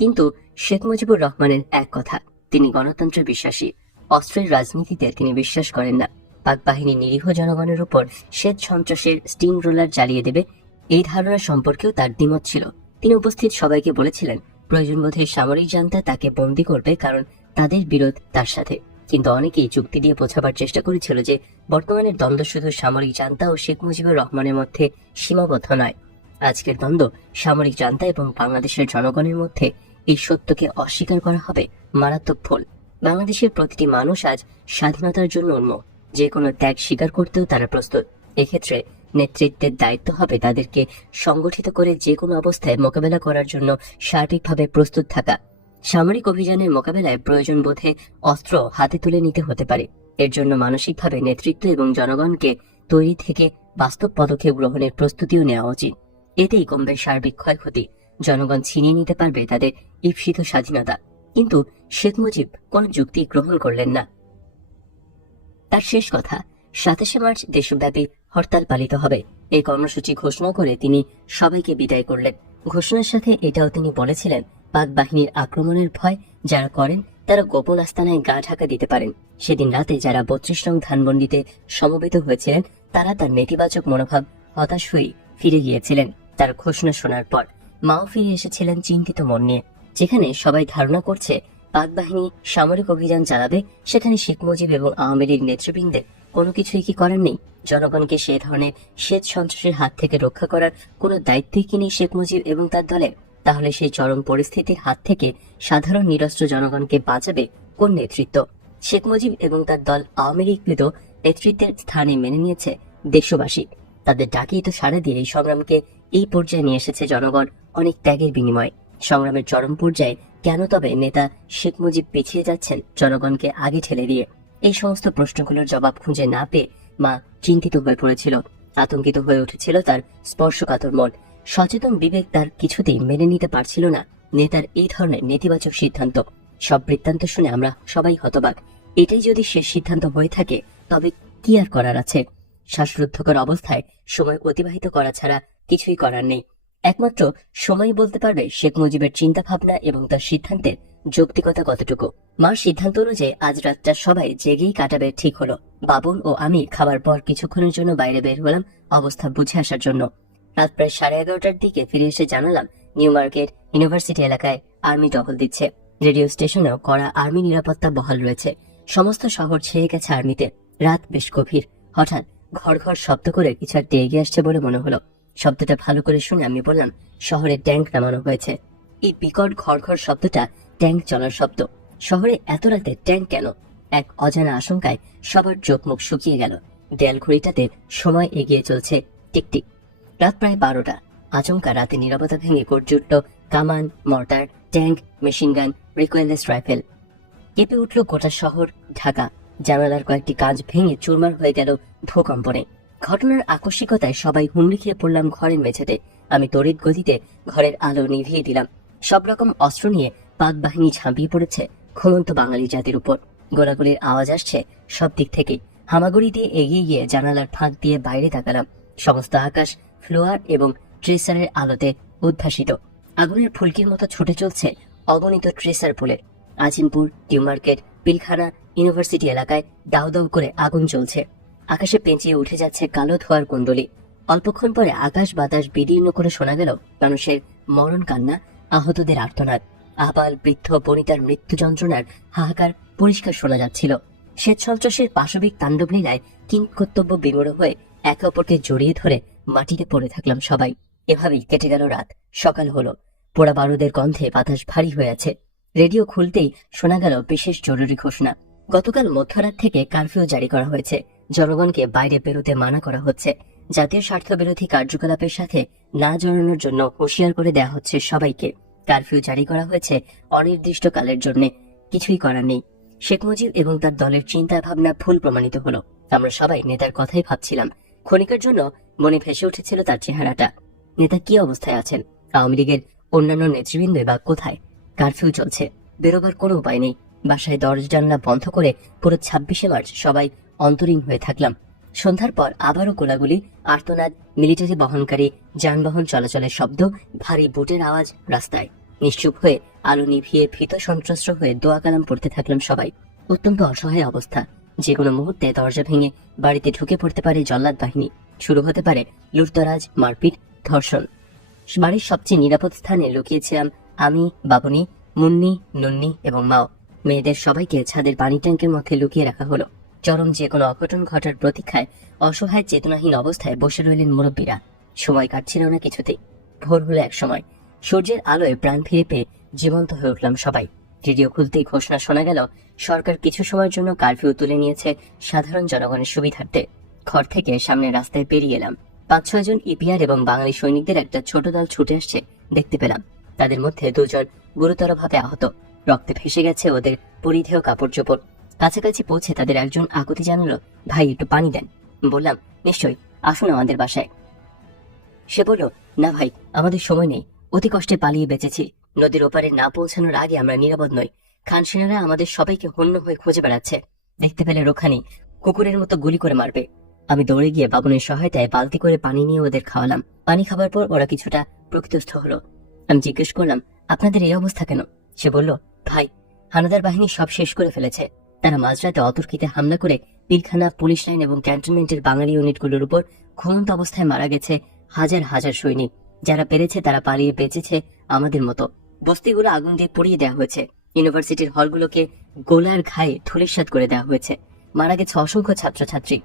কিন্তু শেখ মুজিবুর রহমানের এক কথা, তিনি গণতন্ত্রে বিশ্বাসী, অস্ত্রের রাজনীতিতে তিনি বিশ্বাস করেন না। পাক বাহিনী নিরীহ জনগণের উপর শ্বেত সন্ত্রাসের স্টিং রোলার চালিয়ে দেবে, এই ধারণা সম্পর্কেও তার দ্বিমত ছিল। তিনি উপস্থিত সবাইকে বলেছিলেন প্রয়োজন বোধে সামরিক জান্তা তাকে বন্দী করবে, কারণ তাদের বিরোধ তার সাথে। কিন্তু অনেকেই যুক্তি দিয়ে বোঝাবার চেষ্টা করেছিল যে বর্তমানের দ্বন্দ্ব শুধু সামরিক জান্তা ও শেখ মুজিবুর রহমানের মধ্যে সীমাবদ্ধ নয়। আজকের দ্বন্দ্ব সামরিক জান্তা এবং বাংলাদেশের জনগণের মধ্যে। এই সত্যকে অস্বীকার করা হবে মারাত্মক ভুল। বাংলাদেশের প্রতিটি মানুষ আজ স্বাধীনতার জন্য উন্মুখ, যে কোনো ত্যাগ স্বীকার করতেও তারা প্রস্তুত। এক্ষেত্রে নেতৃত্বের দায়িত্ব হবে তাদেরকে সংগঠিত করে যে কোনো অবস্থায় মোকাবেলা করার জন্য সঠিকভাবে প্রস্তুত থাকা। সামরিক অভিযানের মোকাবেলায় প্রয়োজন বোধে অস্ত্র হাতে তুলে নিতে হতে পারে। এর জন্য মানসিকভাবে নেতৃত্ব এবং জনগণকে তৈরি থেকে বাস্তব পদক্ষেপ গ্রহণের প্রস্তুতিও নেওয়া উচিত। এতেই কমবে সার্বিক ক্ষয়ক্ষতি, জনগণ ছিনিয়ে নিতে পারবে তাদের ঈপ্সিত স্বাধীনতা। কিন্তু শেখ মুজিব কোন যুক্তি গ্রহণ করলেন না। তার শেষ কথা, 27শে মার্চ দেশব্যাপী হরতাল পালিত হবে, এই কর্মসূচি ঘোষণা করে তিনি সবাইকে বিদায় করলেন। ঘোষণার সাথে এটাও তিনি বলেছিলেন, পাক বাহিনীর আক্রমণের ভয় যারা করেন তারা গোপন আস্তানায় গা ঢাকা দিতে পারেন। সেদিন রাতে যারা 32 নং ধানমন্ডিতে সমবেত হয়েছিলেন তারা তার নেতিবাচক মনোভাব হতাশ হয়ে ফিরে গিয়েছিলেন। তার ঘোষণা শোনার পর মাও ফিরে এসেছিলেন চিন্তিত মন নিয়ে। যেখানে সবাই ধারণা করছে পাক বাহিনী সামরিক অভিযান চালাবে, সেখানে শেখ মুজিব এবং আওয়ামী লীগ নেতৃবৃন্দের কোনো কিছুই কি করার নেই? জনগণকে সে ধরনের শ্বেত সন্ত্রাসের হাত থেকে রক্ষা করার কোনো দায়িত্বই কি নেই শেখ মুজিব এবং তার দলের? তাহলে সেই চরম পরিস্থিতির হাত থেকে সাধারণ নিরস্ত্র জনগণকে বাঁচাবে কোন নেতৃত্ব? শেখ মুজিব এবং তার দল আওয়ামী লীগকৃত নেতৃত্বের স্থানে মেনে নিয়েছে দেশবাসী। তাদের ডাকেই তো সাড়া দিয়ে এই সংগ্রামকে এই পর্যায়ে নিয়ে এসেছে জনগণ অনেক ত্যাগের বিনিময়ে। সংগ্রামের চরম পর্যায়ে কেন তবে নেতা শেখ মুজিব পিছিয়ে যাচ্ছেন জনগণকে আগে ঠেলে দিয়ে? এই সমস্ত প্রশ্নগুলোর জবাব খুঁজে না পেয়ে মা চিন্তিত হয়ে পড়েছিল। আতঙ্কিত হয়ে উঠেছিল তার স্পর্শকাতর মন। সচেতন বিবেক তার কিছুতেই মেনে নিতে পারছিল না নেতার এই ধরনের নেতিবাচক সিদ্ধান্ত। সব বৃত্তান্ত শুনে আমরা সবাই হতবাক। এটাই যদি শেষ সিদ্ধান্ত হয়ে থাকে তবে কি আর করার আছে? শ্বাসরুদ্ধকর অবস্থায় সময় অতিবাহিত করা ছাড়া কিছুই করার নেই। একমাত্র সময়ই বলতে পারবে শেখ মুজিবের চিন্তা ভাবনা এবং তার সিদ্ধান্তের যৌক্তিকতা কতটুকু। মার সিদ্ধান্ত অনুযায়ী আজ রাতটা সবাই জেগেই কাটাবে ঠিক হলো। বাবুন ও আমি খাবার পর কিছুক্ষণের জন্য বাইরে বের হলাম অবস্থা বুঝে আসার জন্য। রাত প্রায় 11:30টার দিকে ফিরে এসে জানালাম নিউ মার্কেট ইউনিভার্সিটি এলাকায় আর্মি টহল দিচ্ছে। রেডিও স্টেশনেও কড়া আর্মি নিরাপত্তা বহাল রয়েছে। সমস্ত শহর ছেয়ে গেছে আর্মিতে। রাত বেশ গভীর। হঠাৎ ঘর ঘর শব্দ করে কিছু একটা এগিয়ে আসছে বলে মনে হলো। শব্দটা ভালো করে শুনে আমি বললাম, শহরে ট্যাঙ্ক নামানো হয়েছে। এই বিকট ঘর ঘর শব্দটা ট্যাঙ্ক চলার শব্দ। শহরে এত রাতে ট্যাঙ্ক কেন? এক অজানা আশঙ্কায় সবার চোখ মুখ শুকিয়ে গেল। দেয়াল ঘড়িটাতে সময় এগিয়ে চলছে টিকটিক। রাত প্রায় 12টা। আচমকা রাতে নীরবতা ভেঙে গর্জে উঠল কামান, mortar, tank, machine gun, recoilless rifle. কেঁপে উঠল গোটা শহর ঢাকা। জানালার কয়েকটি কাঁচ ভেঙে চুরমার হয়ে গেল ভূকম্পনে। ঘটনার আকস্মিকতায় সবাই হুমড়ি খেয়ে পড়লাম ঘরের মেঝেতে। আমি তড়িৎ গতিতে ঘরের আলো নিভিয়ে দিলাম। সব রকম অস্ত্র নিয়ে পাক বাহিনী ঝাঁপিয়ে পড়েছে ঘুমন্ত বাঙালি জাতির উপর। গোলাগুলির আওয়াজ আসছে সব দিক থেকে। হামাগুড়ি দিয়ে এগিয়ে গিয়ে জানালার ফাঁক দিয়ে বাইরে তাকালাম। সমস্ত আকাশ ফ্লোয়ার এবং ট্রেসারের আলোতে উদ্ভাসিত। আগুনের ফুলকির মতো ছুটে চলছে অগণিত tracer bullet. Azimpur, new market, Pilkhana, university এলাকায় দাউ দাউ করে আগুন জ্বলছে। আকাশে পেঁচিয়ে উঠে যাচ্ছে কালো ধোঁয়ার কুণ্ডলী। অল্পক্ষণ পরে আকাশ বাতাস বিদীর্ণ করে শোনা গেল মানুষের মরণ কান্না, আহতদের আর্তনাদ। আবাল বৃদ্ধ বনিতার মৃত্যু যন্ত্রণার হাহাকার পরিষ্কার শোনা যাচ্ছিল। শ্বেত সন্ত্রাসের পাশবিক তাণ্ডব লীলায় কিংকর্তব্য বিমূঢ় হয়ে একে অপরকে জড়িয়ে ধরে মাটিতে পড়ে থাকলাম সবাই। এভাবেই কেটে গেল রাত। সকাল হলো। পোড়া বারুদের গন্ধে বাতাস ভারী হয়ে আছে। রেডিও খুলতেই শোনা গেল বিশেষ জরুরি ঘোষণা। গতকাল মধ্যরাত থেকে কারফিউ জারি করা হয়েছে। জনগণকে বাইরে বেরোতে মানা করা হচ্ছে। জাতীয় স্বার্থ বিরোধী কার্যকলাপের সাথে না জড়ানোর জন্য হুঁশিয়ার করে দেওয়া হচ্ছে সবাইকে। কারফিউ জারি করা হয়েছে অনির্দিষ্টকালের জন্য। কিছুই করার নেই। শেখ মুজিব এবং তার দলের চিন্তা ভাবনা ভুল প্রমাণিত হলো। আমরা সবাই নেতার কথাই ভাবছিলাম। ক্ষণিকের জন্য মনে ভেসে উঠেছিল তার চেহারাটা। নেতা কি অবস্থায় আছেন? আওয়ামী লীগের অন্যান্য নেতৃবৃন্দ বা কোথায়? কারফিউ চলছে, বেরোবার কোনো উপায় নেই। বাসায় দরজা জানলা বন্ধ করে পুরো 26শে মার্চ সবাই অন্তরীণ হয়ে থাকলাম। সন্ধ্যার পর আবারও গোলাগুলি, আর্তনাদ, মিলিটারি বহনকারী যানবাহন চলাচলের শব্দ, ভারী বুটের আওয়াজ রাস্তায়। নিশ্চুপ হয়ে আলো নিভিয়ে ভীত সন্ত্রস্ত হয়ে দোয়া কালাম পড়তে থাকলাম সবাই। অত্যন্ত অসহায় অবস্থা। যে কোনো মুহূর্তে দরজা ভেঙে বাড়িতে ঢুকে পড়তে পারে জল্লাদ বাহিনী। শুরু হতে পারে লুটতরাজ, মারপিট, ধর্ষণ। বাড়ির সবচেয়ে নিরাপদ স্থানে লুকিয়েছিলাম আমি, বাবুনি, মুন্নি, নন্নি এবং মাও। মেয়েদের সবাইকে ছাদের পানি ট্যাঙ্কের মধ্যে লুকিয়ে রাখা হলো। চরম যে কোনো অঘটন ঘটার প্রতীক্ষায় অসহায় চেতনাহীন অবস্থায় বসে রইলেন মুরব্বীরা। সময় কাটছিল না কিছুতেই। ভোর হলো এক সময়। সূর্যের আলোয় প্রাণ ফিরে পেয়ে জীবন্ত হয়ে উঠলাম সবাই। রেডিও খুলতেই ঘোষণা শোনা গেল, সরকার কিছু সময়ের জন্য কারফিউ তুলে নিয়েছে সাধারণ জনগণের সুবিধার্থে। ঘর থেকে সামনে রাস্তায় বেরিয়ে এলাম। 5-6 জন ইপিআর এবং বাঙালি সৈনিকদের একটা ছোট দল ছুটে আসছে দেখতে পেলাম। তাদের মধ্যে 2 জন গুরুতরভাবে আহত। রক্তে ভেসে গেছে ওদের পরিধেয় কাপড় চোপড়। কাছাকাছি পৌঁছে তাদের একজন আকুতি জানালো, ভাই একটু পানি দেন। বললাম, নিশ্চয়ই, আসুন আমাদের বাসায়। সে বলল, না ভাই, আমাদের সময় নেই। অতি কষ্টে পালিয়ে বেঁচেছি। নদীর ওপারে না পৌঁছানোর আগে আমরা নিরাপদ নই। খান সেনারা আমাদের সবাইকে হন্য হয়ে খুঁজে বেড়াচ্ছে। দেখতে পেলে রোখানি কুকুরের মতো গুলি করে মারবে। আমি দৌড়ে গিয়ে বাবুনের সহায়তায় বালতি করে পানি নিয়ে ওদের খাওয়ালাম। পানি খাবার পর ওরা কিছুটা প্রকৃতস্থ হলো। আমি জিজ্ঞেস করলাম, আপনাদের এই অবস্থা কেন? সে বলল, ভাই, হানাদার বাহিনী সব শেষ করে ফেলেছে। তারা মাঝরাতে অতর্কিতে হামলা করে পিলখানা, পুলিশ লাইন এবং ক্যান্টনমেন্টের বাঙালি ইউনিটগুলোর উপর ঘুমন্ত অবস্থায় মারা গেছে হাজার হাজার সৈনিক। যারা পেরেছে তারা পালিয়ে বেঁচেছে আমাদের মতো। বস্তিগুলো আগুন দিয়ে পুড়িয়ে দেওয়া হয়েছে। ইউনিভার্সিটির হলগুলোকে গোলার ঘায়ে ধূলিসাৎ করে দেওয়া হয়েছে। মারা গেছে অসংখ্য ছাত্রছাত্রী।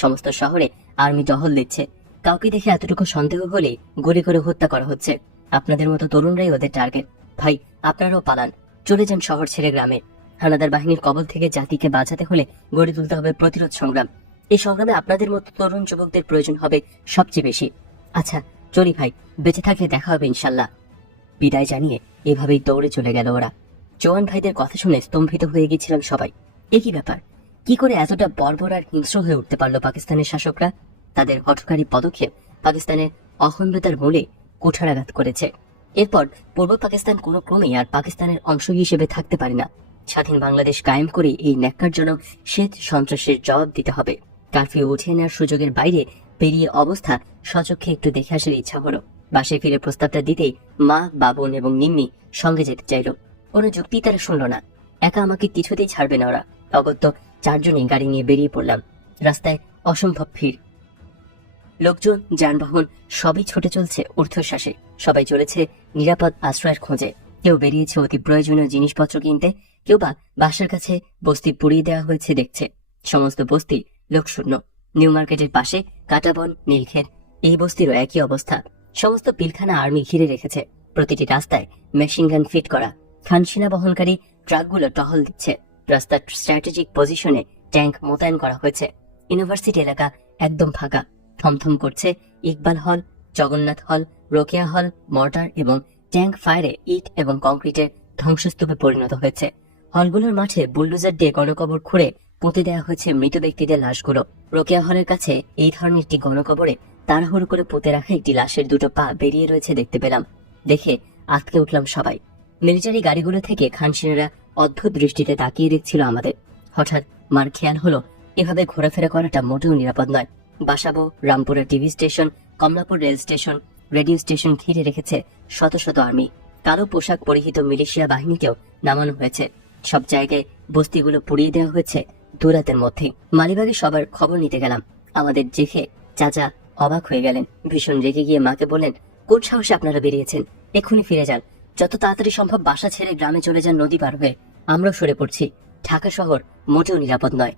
সমস্ত শহরে আর্মি টহল দিচ্ছে। কাউকে দেখে এতটুকু সন্দেহ হলেই গুলি করে হত্যা করা হচ্ছে। আপনাদের মতো তরুণরাই ওদের টার্গেট। ভাই, আপনারাও পালান, চলে যান শহর ছেড়ে গ্রামে। হানাদার বাহিনীর কবল থেকে জাতিকে বাঁচাতে হলে গড়ে তুলতে হবে প্রতিরোধ সংগ্রাম। এই সংগ্রামে আপনাদের মতো তরুণ যুবকদের প্রয়োজন হবে সবচেয়ে বেশি। আচ্ছা চলি ভাই, বেঁচে থাকলে দেখা হবে ইনশাল্লাহ। বিদায় জানিয়ে এভাবেই দৌড়ে চলে গেল ওরা। জওয়ান ভাইদের কথা শুনে স্তম্ভিত হয়ে গেছিলাম সবাই। একই ব্যাপার, কি করে এতটা বর্বর আর হিংস্র হয়ে উঠতে পারলো পাকিস্তানের শাসকরা? তাদের হঠকারী পদক্ষেপ পাকিস্তানের অখণ্ডতার মূলে কুঠারাঘাত করেছে। এরপর পূর্ব পাকিস্তান কোনো ক্রমেই আর পাকিস্তানের অংশ হিসেবে থাকতে পারে না। স্বাধীন বাংলাদেশ কায়েম করে এই ন্যাক্কারজনক শ্বেত সন্ত্রাসের জবাব দিতে হবে। কারফিউ উঠিয়ে নেওয়ার সুযোগের বাইরে পেরিয়ে অবস্থা স্বচক্ষে একটু দেখে আসার ইচ্ছা হলো। বাসে ফিরে প্রস্তাবটা দিতেই মা, বাবন এবং নিম্মি সঙ্গে যেতে চাইল। কোনো যুক্তি তারা শুনল না। একা আমাকে কিছুতেই ছাড়বে না ওরা। অগত্য 4 জনই গাড়ি নিয়ে বেরিয়ে পড়লাম। রাস্তায় অসম্ভব ভিড়, লোকজন, যানবাহন সবই ছুটে চলছে ঊর্ধ্বশ্বাসে। সবাই চলেছে নিরাপদ আশ্রয়ের খোঁজে। কেউ বেরিয়েছে অতি প্রয়োজনীয় জিনিসপত্র কিনতে, কেউ বা বাসার কাছে বস্তি পুড়িয়ে দেওয়া হয়েছে দেখছে। সমস্ত বস্তি লোকশূন্য। নিউ মার্কেটের পাশে কাটাবন, নীলক্ষেত, এই বস্তিরও একই অবস্থা। সমস্ত পিলখানা আর্মি ঘিরে রেখেছে। প্রতিটি রাস্তায় মেশিন গান ফিট করা। খানসিনা বহনকারী ট্রাকগুলো টহল দিচ্ছে। রাস্তার স্ট্র্যাটেজিক পজিশনে ট্যাঙ্ক মোতায়েন করা হয়েছে। ইউনিভার্সিটি এলাকা একদম ফাঁকা। থমথম করছে ইকবাল হল, জগন্নাথ হল, রোকেয়া হল। মর্টার এবং ট্যাঙ্ক ফায়ারে ইট এবং কংক্রিটের ধ্বংসস্তূপে পরিণত হয়েছে। হলগুলোর মাঠে বুলডোজার দিয়ে গণকবর খুঁড়ে পুঁতে দেওয়া হয়েছে মৃত ব্যক্তিদের লাশগুলো। রোকেয়া হলের কাছে এই ধরনের একটি গণকবরে তাড়াহুড়ো করে পুঁতে রাখা একটি লাশের 2টো পা বেরিয়ে রয়েছে দেখতে পেলাম। দেখে আটকে উঠলাম সবাই। মিলিটারি গাড়িগুলো থেকে খানসিনারা অদ্ভুত দৃষ্টিতে তাকিয়ে দেখছিল আমাদের। হঠাৎ মার খেয়াল হলো এভাবে ঘোরাফেরা করাটা মোটেও নিরাপদ নয়। বাসাবো, রামপুরের TV station, Kamalapur rail station, radio station ঘিরে রেখেছে শত শত আর্মি। কালো পোশাক পরিহিত মিলিশিয়া বাহিনীকেও নামানো হয়েছে। সব জায়গায় বস্তিগুলো পুড়িয়ে দেওয়া হয়েছে দুরাতের মধ্যে। মালিবাগে সবার খবর নিতে গেলাম। আমাদের দেখে চাচা অবাক হয়ে গেলেন। ভীষণ রেগে গিয়ে মাকে বললেন, কোন সাহসে আপনারা বেরিয়েছেন? এক্ষুনি ফিরে যান। যত তাড়াতাড়ি সম্ভব বাসা ছেড়ে গ্রামে চলে যান নদী পার হয়ে। আমরাও সরে পড়ছি। ঢাকা শহর মোটেও নিরাপদ নয়।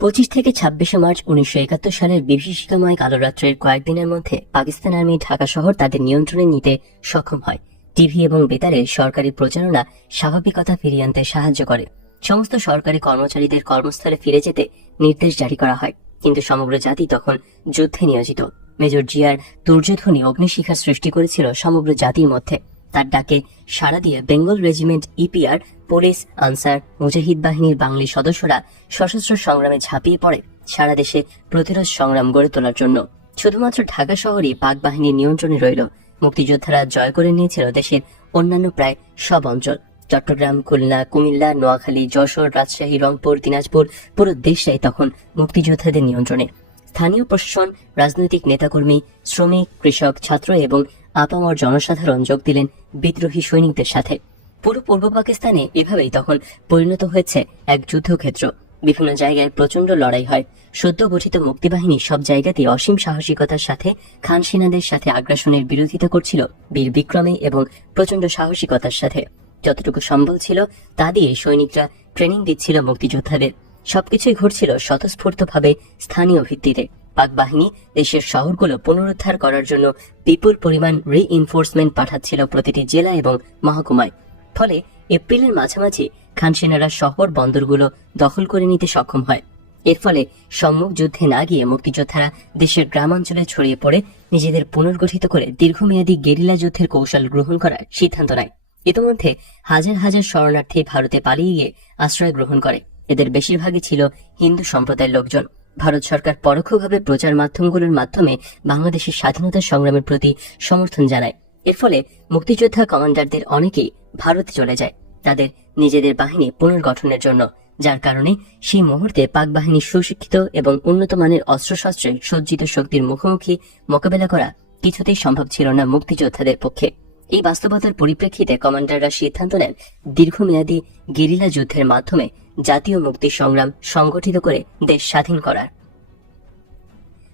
25 থেকে 26 মার্চ 1971 সালের বিভীষিকাময় কালো রাত্রের কয়েকদিনের মধ্যে পাকিস্তান আর্মি ঢাকা শহর তাদের নিয়ন্ত্রণে নিতে সক্ষম হয়। টিভি এবং বেতারে সরকারি প্রচারণা স্বাভাবিকতা ফিরিয়ে আনতে সাহায্য করে। সমস্ত সরকারি কর্মচারীদের কর্মস্থলে ফিরে যেতে নির্দেশ জারি করা হয়। কিন্তু সমগ্র জাতি তখন যুদ্ধে নিয়োজিত। মেজর জিয়ার তুর্যধ্বনি অগ্নিশিখা সৃষ্টি করেছিল সমগ্র জাতির মধ্যে। তার ডাকে সাড়া দিয়ে Bengal regiment, EPR, police, Ansar, Mujahid বাহিনীর বাঙালি সদস্যরা সশস্ত্র সংগ্রামে ঝাঁপিয়ে পড়ে সারা দেশে প্রতিরোধ সংগ্রাম গড়ে তোলার জন্য। শুধুমাত্র ঢাকা শহরই পাক বাহিনীর নিয়ন্ত্রণে রইল। মুক্তিযোদ্ধারা জয় করে নিয়েছিল দেশের অন্যান্য প্রায় সব অঞ্চল। চট্টগ্রাম, খুলনা, কুমিল্লা, নোয়াখালী, যশোর, রাজশাহী, রংপুর, দিনাজপুর, পুরো দেশটাই তখন মুক্তিযোদ্ধাদের নিয়ন্ত্রণে। স্থানীয় প্রশাসন, রাজনৈতিক নেতাকর্মী, শ্রমিক, কৃষক, ছাত্র এবং আপামর জনসাধারণ যোগ দিলেন বিদ্রোহী সৈনিকদের সাথে। পুরো পূর্ব পাকিস্তানে এভাবেই তখন পরিণত হয়েছে এক যুদ্ধক্ষেত্র। বিভিন্ন জায়গায় প্রচন্ড লড়াই হয়। সদ্য গঠিত মুক্তিবাহিনী সব জায়গাতেই অসীম সাহসিকতার সাথে খান সেনাদের সাথে আগ্রাসনের বিরোধিতা করছিল বীর বিক্রমে এবং প্রচন্ড সাহসিকতার সাথে। যতটুকু সম্ভব ছিল তা দিয়ে সৈনিকরা ট্রেনিং দিচ্ছিল মুক্তিযোদ্ধাদের। সবকিছুই ঘটছিল স্বতঃস্ফূর্তভাবে স্থানীয় ভিত্তিতে। পাক বাহিনী দেশের শহরগুলো পুনরুদ্ধার করার জন্য বিপুল পরিমাণ রিইনফোর্সমেন্ট পাঠাচ্ছিল প্রতিটি জেলা এবং মহকুমায়। ফলে এপ্রিলের মাঝামাঝি খান সেনারা শহর বন্দরগুলো দখল করে নিতে সক্ষম হয়। এর ফলে সম্মুখ যুদ্ধে না গিয়ে মুক্তিযোদ্ধারা দেশের গ্রামাঞ্চলে ছড়িয়ে পড়ে নিজেদের পুনর্গঠিত করে দীর্ঘমেয়াদী গেরিলা যুদ্ধের কৌশল গ্রহণ করার সিদ্ধান্ত নেয়। ইতিমধ্যে হাজার হাজার শরণার্থী ভারতে পালিয়ে গিয়ে আশ্রয় গ্রহণ করে। এদের বেশিরভাগই ছিল হিন্দু সম্প্রদায়ের লোকজন। ভারত সরকার পরোক্ষভাবে প্রচার মাধ্যমগুলোর মাধ্যমে বাংলাদেশের স্বাধীনতা সংগ্রামের প্রতি সমর্থন জানায়। এর ফলে মুক্তিযোদ্ধা কমান্ডারদের অনেকেই ভারতে চলে যায় তাদের নিজেদের বাহিনী পুনর্গঠনের জন্য, যার কারণে সেই মুহূর্তে পাক বাহিনী সুশিক্ষিত এবং উন্নত মানের অস্ত্রশস্ত্রে সজ্জিত শক্তির মুখোমুখি মোকাবেলা করা কিছুতেই সম্ভব ছিল না মুক্তিযোদ্ধাদের পক্ষে। এই বাস্তবতার পরিপ্রেক্ষিতে কমান্ডাররা সিদ্ধান্ত নেন দীর্ঘমেয়াদী গেরিলা যুদ্ধের মাধ্যমে জাতীয় মুক্তি সংগ্রাম সংগঠিত করে দেশ স্বাধীন করার।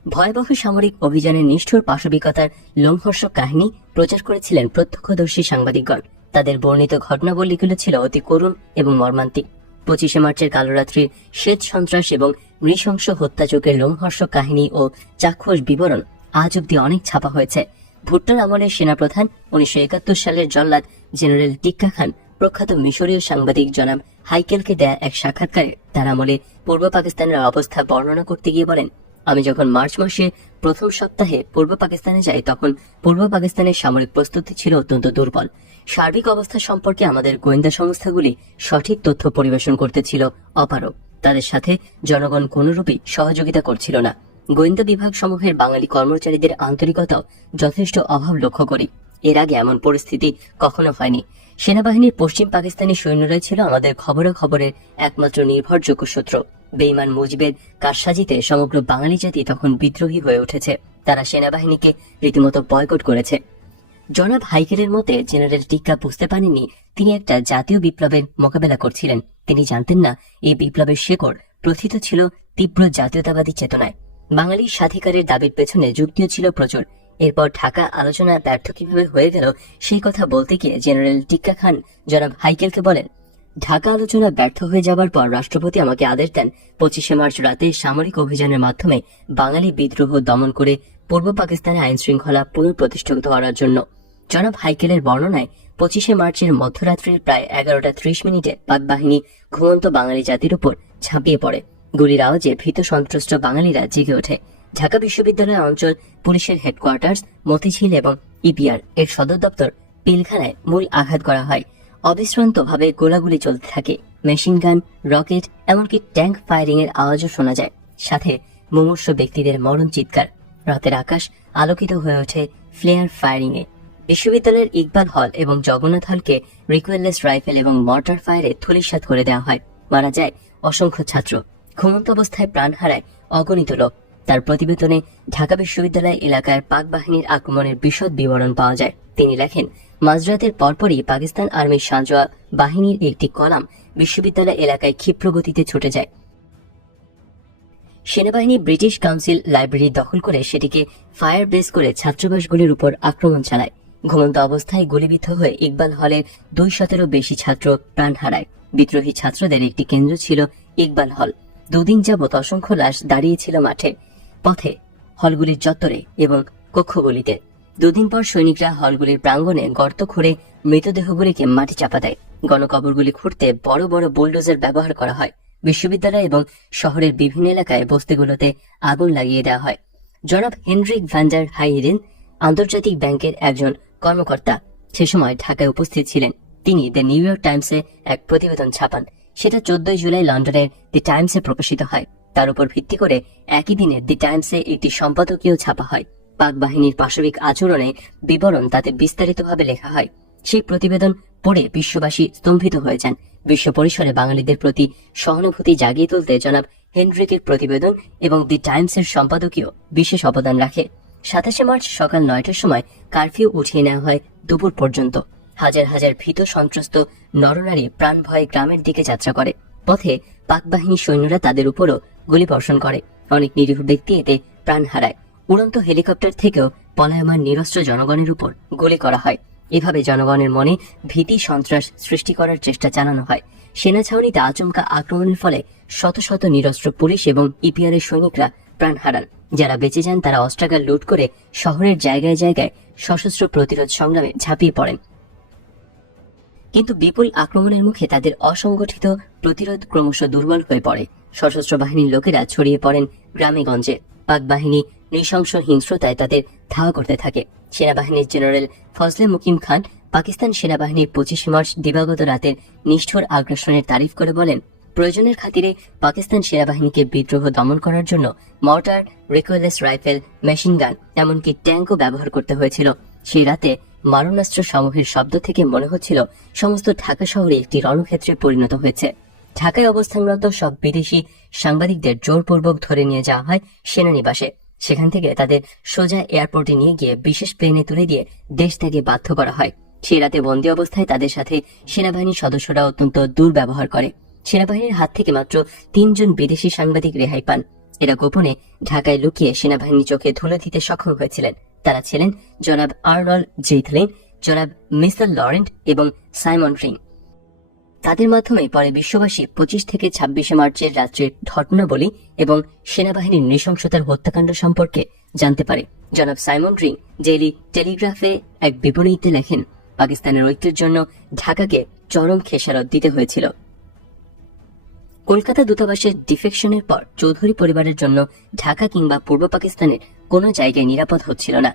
ভয়াবহ সামরিক অভিযানের নিষ্ঠুর পাশবিকতার লোমহর্ষক কাহিনী প্রচার করেছিলেন প্রত্যক্ষদর্শী সাংবাদিকগণ। তাদের বর্ণিত ঘটনাবলীগুলো ছিল অতি করুণ এবং মর্মান্তিক। 25 মার্চের কালরাত্রির শ্বেত সন্ত্রাস এবং নৃশংস হত্যাযজ্ঞের লোমহর্ষক কাহিনী ও চাক্ষুষ বিবরণ আজ অব্দি অনেক ছাপা হয়েছে। ভুট্টোর আমলের সেনাপ্রধান 1971 সালের জল্লাদ জেনারেল টিক্কা খান প্রখ্যাত মিশরীয় সাংবাদিক জনাব হাইকেলকে দেয়া এক সাক্ষাৎকারে তার আমলে পূর্ব পাকিস্তানের অবস্থা বর্ণনা করতে গিয়ে বলেন, আমি যখন মার্চ মাসে প্রথম সপ্তাহে পূর্ব পাকিস্তানে যাই তখন পূর্ব পাকিস্তানের সামরিক প্রস্তুতি ছিল অত্যন্ত দুর্বল। সার্বিক অবস্থা সম্পর্কে আমাদের গোয়েন্দা সংস্থাগুলি সঠিক তথ্য পরিবেশন করতে ছিল অপারগ। তাদের সাথে জনগণ কোনরূপই সহযোগিতা করছিল না। গোয়েন্দা বিভাগ সমূহের বাঙালি কর্মচারীদের আন্তরিকতাও যথেষ্ট অভাব লক্ষ্য করি। এর আগে এমন পরিস্থিতি কখনো হয়নি। সেনাবাহিনীর পশ্চিম পাকিস্তানি সৈন্যরাই ছিল আমাদের খবরের একমাত্র নির্ভরযোগ্য সূত্র। বেঈমান মুজিবের কারসাজিতে সমগ্র বাঙালি জাতি তখন বিদ্রোহী হয়ে উঠেছে। তারা সেনাবাহিনীকে রীতিমতো বয়কট করেছে। জনাব হাইকেলের মতে জেনারেল টিক্কা বুঝতে পারেননি তিনি একটা জাতীয় বিপ্লবের মোকাবেলা করছিলেন। তিনি জানতেন না এই বিপ্লবের শেকড় প্রথিত ছিল তীব্র জাতীয়তাবাদী চেতনায়। বাঙালি স্বাধিকারের দাবির পেছনে যুক্তিও ছিল প্রচুর। এরপর ঢাকা আলোচনা ব্যর্থ কিভাবে হয়ে গেল সেই কথা বলতে গিয়ে জেনারেল টিক্কা খান জনাব হাইকেলকে বলেন, ঢাকা আলোচনা ব্যর্থ হয়ে যাবার পর রাষ্ট্রপতি আমাকে আদেশ দেন 25শে মার্চ রাতে সামরিক অভিযানের মাধ্যমে বাঙালি বিদ্রোহ দমন করে পূর্ব পাকিস্তানে আইন শৃঙ্খলা পুনঃপ্রতিষ্ঠিত করার জন্য। জনাব হাইকেলের বর্ণনায় 25শে মার্চের মধ্যরাত্রির প্রায় 11:30 পাক বাহিনী ঘুমন্ত বাঙালি জাতির উপর ঝাঁপিয়ে পড়ে। গুলির আওয়াজে ভীত সন্ত্রস্ত বাঙালিরা জেগে ওঠে। ঢাকা বিশ্ববিদ্যালয় অঞ্চল পুলিশের হেডকোয়ার্টার্স, মতিঝিল এবং ইপিআর এর সদর দপ্তর পিলখানায় মূল আঘাত করা হয়। অবিশ্রান্তভাবে গোলাগুলি চলতে থাকে। মেশিন গান, রকেট, এমনকি ট্যাঙ্ক ফায়ারিং এর আওয়াজও শোনা যায়, সাথে মুমূর্ষ ব্যক্তিদের মরণ চিৎকার। রাতের আকাশ আলোকিত হয়ে ওঠে ফ্লেয়ার ফায়ারিং এ। বিশ্ববিদ্যালয়ের ইকবাল হল এবং জগন্নাথ হলকে রিকোয়েললেস রাইফেল এবং মর্টার ফায়ারে ধূলিসাৎ করে দেওয়া হয়। মারা যায় অসংখ্য ছাত্র। ঘুমন্ত অবস্থায় প্রাণ হারায় অগণিত লোক। তার প্রতিবেদনে ঢাকা বিশ্ববিদ্যালয় এলাকার পাক বাহিনীর আক্রমণের বিশদ বিবরণ পাওয়া যায়। তিনি লেখেন, মাঝরাতের পরপরই পাকিস্তান আর্মির সাঁজোয়া বাহিনীর একটি কলাম বিশ্ববিদ্যালয় এলাকায় ক্ষিপ্র গতিতে ছুটে যায়। সেনাবাহিনী ব্রিটিশ কাউন্সিল লাইব্রেরি দখল করে সেটিকে ফায়ার বেস করে ছাত্রাবাসগুলির উপর আক্রমণ চালায়। ঘুমন্ত অবস্থায় গুলিবিদ্ধ হয়ে ইকবাল হলের 200-এরও বেশি ছাত্র প্রাণ হারায়। বিদ্রোহী ছাত্রদের একটি কেন্দ্র ছিল ইকবাল হল। 2 দিন যাবৎ অসংখ্য লাশ দাঁড়িয়েছিল মাঠে, পথে, হলগুলির চত্বরে এবং কক্ষগুলিতে। 2 দিন পর সৈনিকরা হলগুলির প্রাঙ্গণে গর্ত খুঁড়ে মৃতদেহগুলিকে মাটি চাপা দেয়। গণকবরগুলি খুঁড়তে বড় বড় বুলডোজার ব্যবহার করা হয়। বিশ্ববিদ্যালয় এবং শহরের বিভিন্ন এলাকায় বস্তিগুলোতে আগুন লাগিয়ে দেওয়া হয়। জনাব হেনরিক ভ্যান্ডার হাইরেন আন্তর্জাতিক ব্যাংকের একজন কর্মকর্তা সে সময় ঢাকায় উপস্থিত ছিলেন। তিনি দ্য নিউ ইয়র্ক টাইমসে এক প্রতিবেদন ছাপান। সেটা 14 জুলাই লন্ডনের দি টাইমসে প্রকাশিত হয়। তার উপর ভিত্তি করে একই দিনে দি টাইমসে একটি সম্পাদকীয় ছাপা হয়। পাক বাহিনীর পাশবিক আচরণে বিবরণ তাতে বিস্তারিতভাবে লেখা হয়। সেই প্রতিবেদন পড়ে বিশ্ববাসী স্তম্ভিত হয়ে যান। বিশ্ব পরিসরে বাঙালিদের প্রতি সহানুভূতি জাগিয়ে তুলতে জনাব হেনরিকের প্রতিবেদন এবং দি টাইমসের সম্পাদকীয় বিশেষ অবদান রাখে। 27শে মার্চ সকাল 9টার সময় কারফিউ উঠিয়ে নেওয়া হয় দুপুর পর্যন্ত। হাজার হাজার ভীত সন্ত্রস্ত নরনারী প্রাণ ভয়ে গ্রামের দিকে যাত্রা করে। পথে পাক বাহিনীর সৈন্যরা তাদের উপরও গুলিবর্ষণ করে। অনেক নিরীহ ব্যক্তি এতে প্রাণ হারায়। উড়ন্ত হেলিকপ্টার থেকেও পলায়মান নিরস্ত্র জনগণের উপর গুলি করা হয়। এভাবে জনগণের মনে ভীতি সন্ত্রাস সৃষ্টি করার চেষ্টা চালানো হয়। সেনা ছাউনিতে আচমকা আক্রমণের ফলে শত শত নিরস্ত্র পুলিশ এবং ইপিআর এর সৈনিকরা প্রাণ হারান। যারা বেঁচে যান তারা অস্ত্রাগার লুট করে শহরের জায়গায় জায়গায় সশস্ত্র প্রতিরোধ সংগ্রামে ঝাঁপিয়ে পড়েন। কিন্তু বিপুল আক্রমণের মুখে তাদের অসংগঠিত প্রতিরোধ ক্রমশ দুর্বল হয়ে পড়ে। সশস্ত্র বাহিনীর লোকেরা ছড়িয়ে পড়েন গ্রামে গঞ্জে। পাক বাহিনী নৃশংস হিংস্রতায় তাদের ধাওয়া করতে থাকে। সেনাবাহিনীর জেনারেল ফজলে মুকিম খান পাকিস্তান সেনাবাহিনীর 25শে মার্চ দিবাগত রাতের নিষ্ঠুর আগ্রাসনের তারিফ করে বলেন, প্রয়োজনের খাতিরে পাকিস্তান সেনাবাহিনীকে বিদ্রোহ দমন করার জন্য mortar, recoilless rifle, machine gun, এমনকি ট্যাঙ্কও ব্যবহার করতে হয়েছিল। সেই রাতে মারণাস্ত্র সমূহের শব্দ থেকে মনে হচ্ছিল সমস্ত ঢাকা শহরে একটি রণক্ষেত্রে পরিণত হয়েছে। ঢাকায় অবস্থানরত সব বিদেশি সাংবাদিকদের জোরপূর্বক ধরে নিয়ে যাওয়া হয় সেনানিবাসে। সেখান থেকে তাদের সোজা এয়ারপোর্টে নিয়ে গিয়ে বিশেষ প্লেনে তুলে দিয়ে দেশ ত্যাগে বাধ্য করা হয়। সেই রাতে বন্দী অবস্থায় তাদের সাথে সেনাবাহিনীর সদস্যরা অত্যন্ত দুর্ব্যবহার করে। সেনাবাহিনীর হাত থেকে মাত্র 3 জন বিদেশি সাংবাদিক রেহাই পান। এরা গোপনে ঢাকায় লুকিয়ে সেনাবাহিনীর চোখে ধুলো দিতে সক্ষম হয়েছিলেন। তারা ছিলেন জনাব আর্নল্ড জেইথলিন, জনাব মিসেল লরেন্ট এবং সাইমন রিং। তাদের মাধ্যমে পরে বিশ্ববাসী 25 থেকে 26শে মার্চের রাত্রের ঘটনাবলী এবং সেনাবাহিনীর নৃশংসতার হত্যাকাণ্ড সম্পর্কে জানতে পারে। জনাব সাইমন রিং ডেইলি টেলিগ্রাফে এক বিবরণীতে লেখেন, পাকিস্তানের ঐক্যের জন্য ঢাকাকে চরম খেসারত দিতে হয়েছিল। কলকাতা দূতাবাসের ডিফেকশনের পর চৌধুরী পরিবারের জন্য ঢাকা কিংবা পূর্ব পাকিস্তানের কোনো জায়গায় নিরাপদ হচ্ছিল না।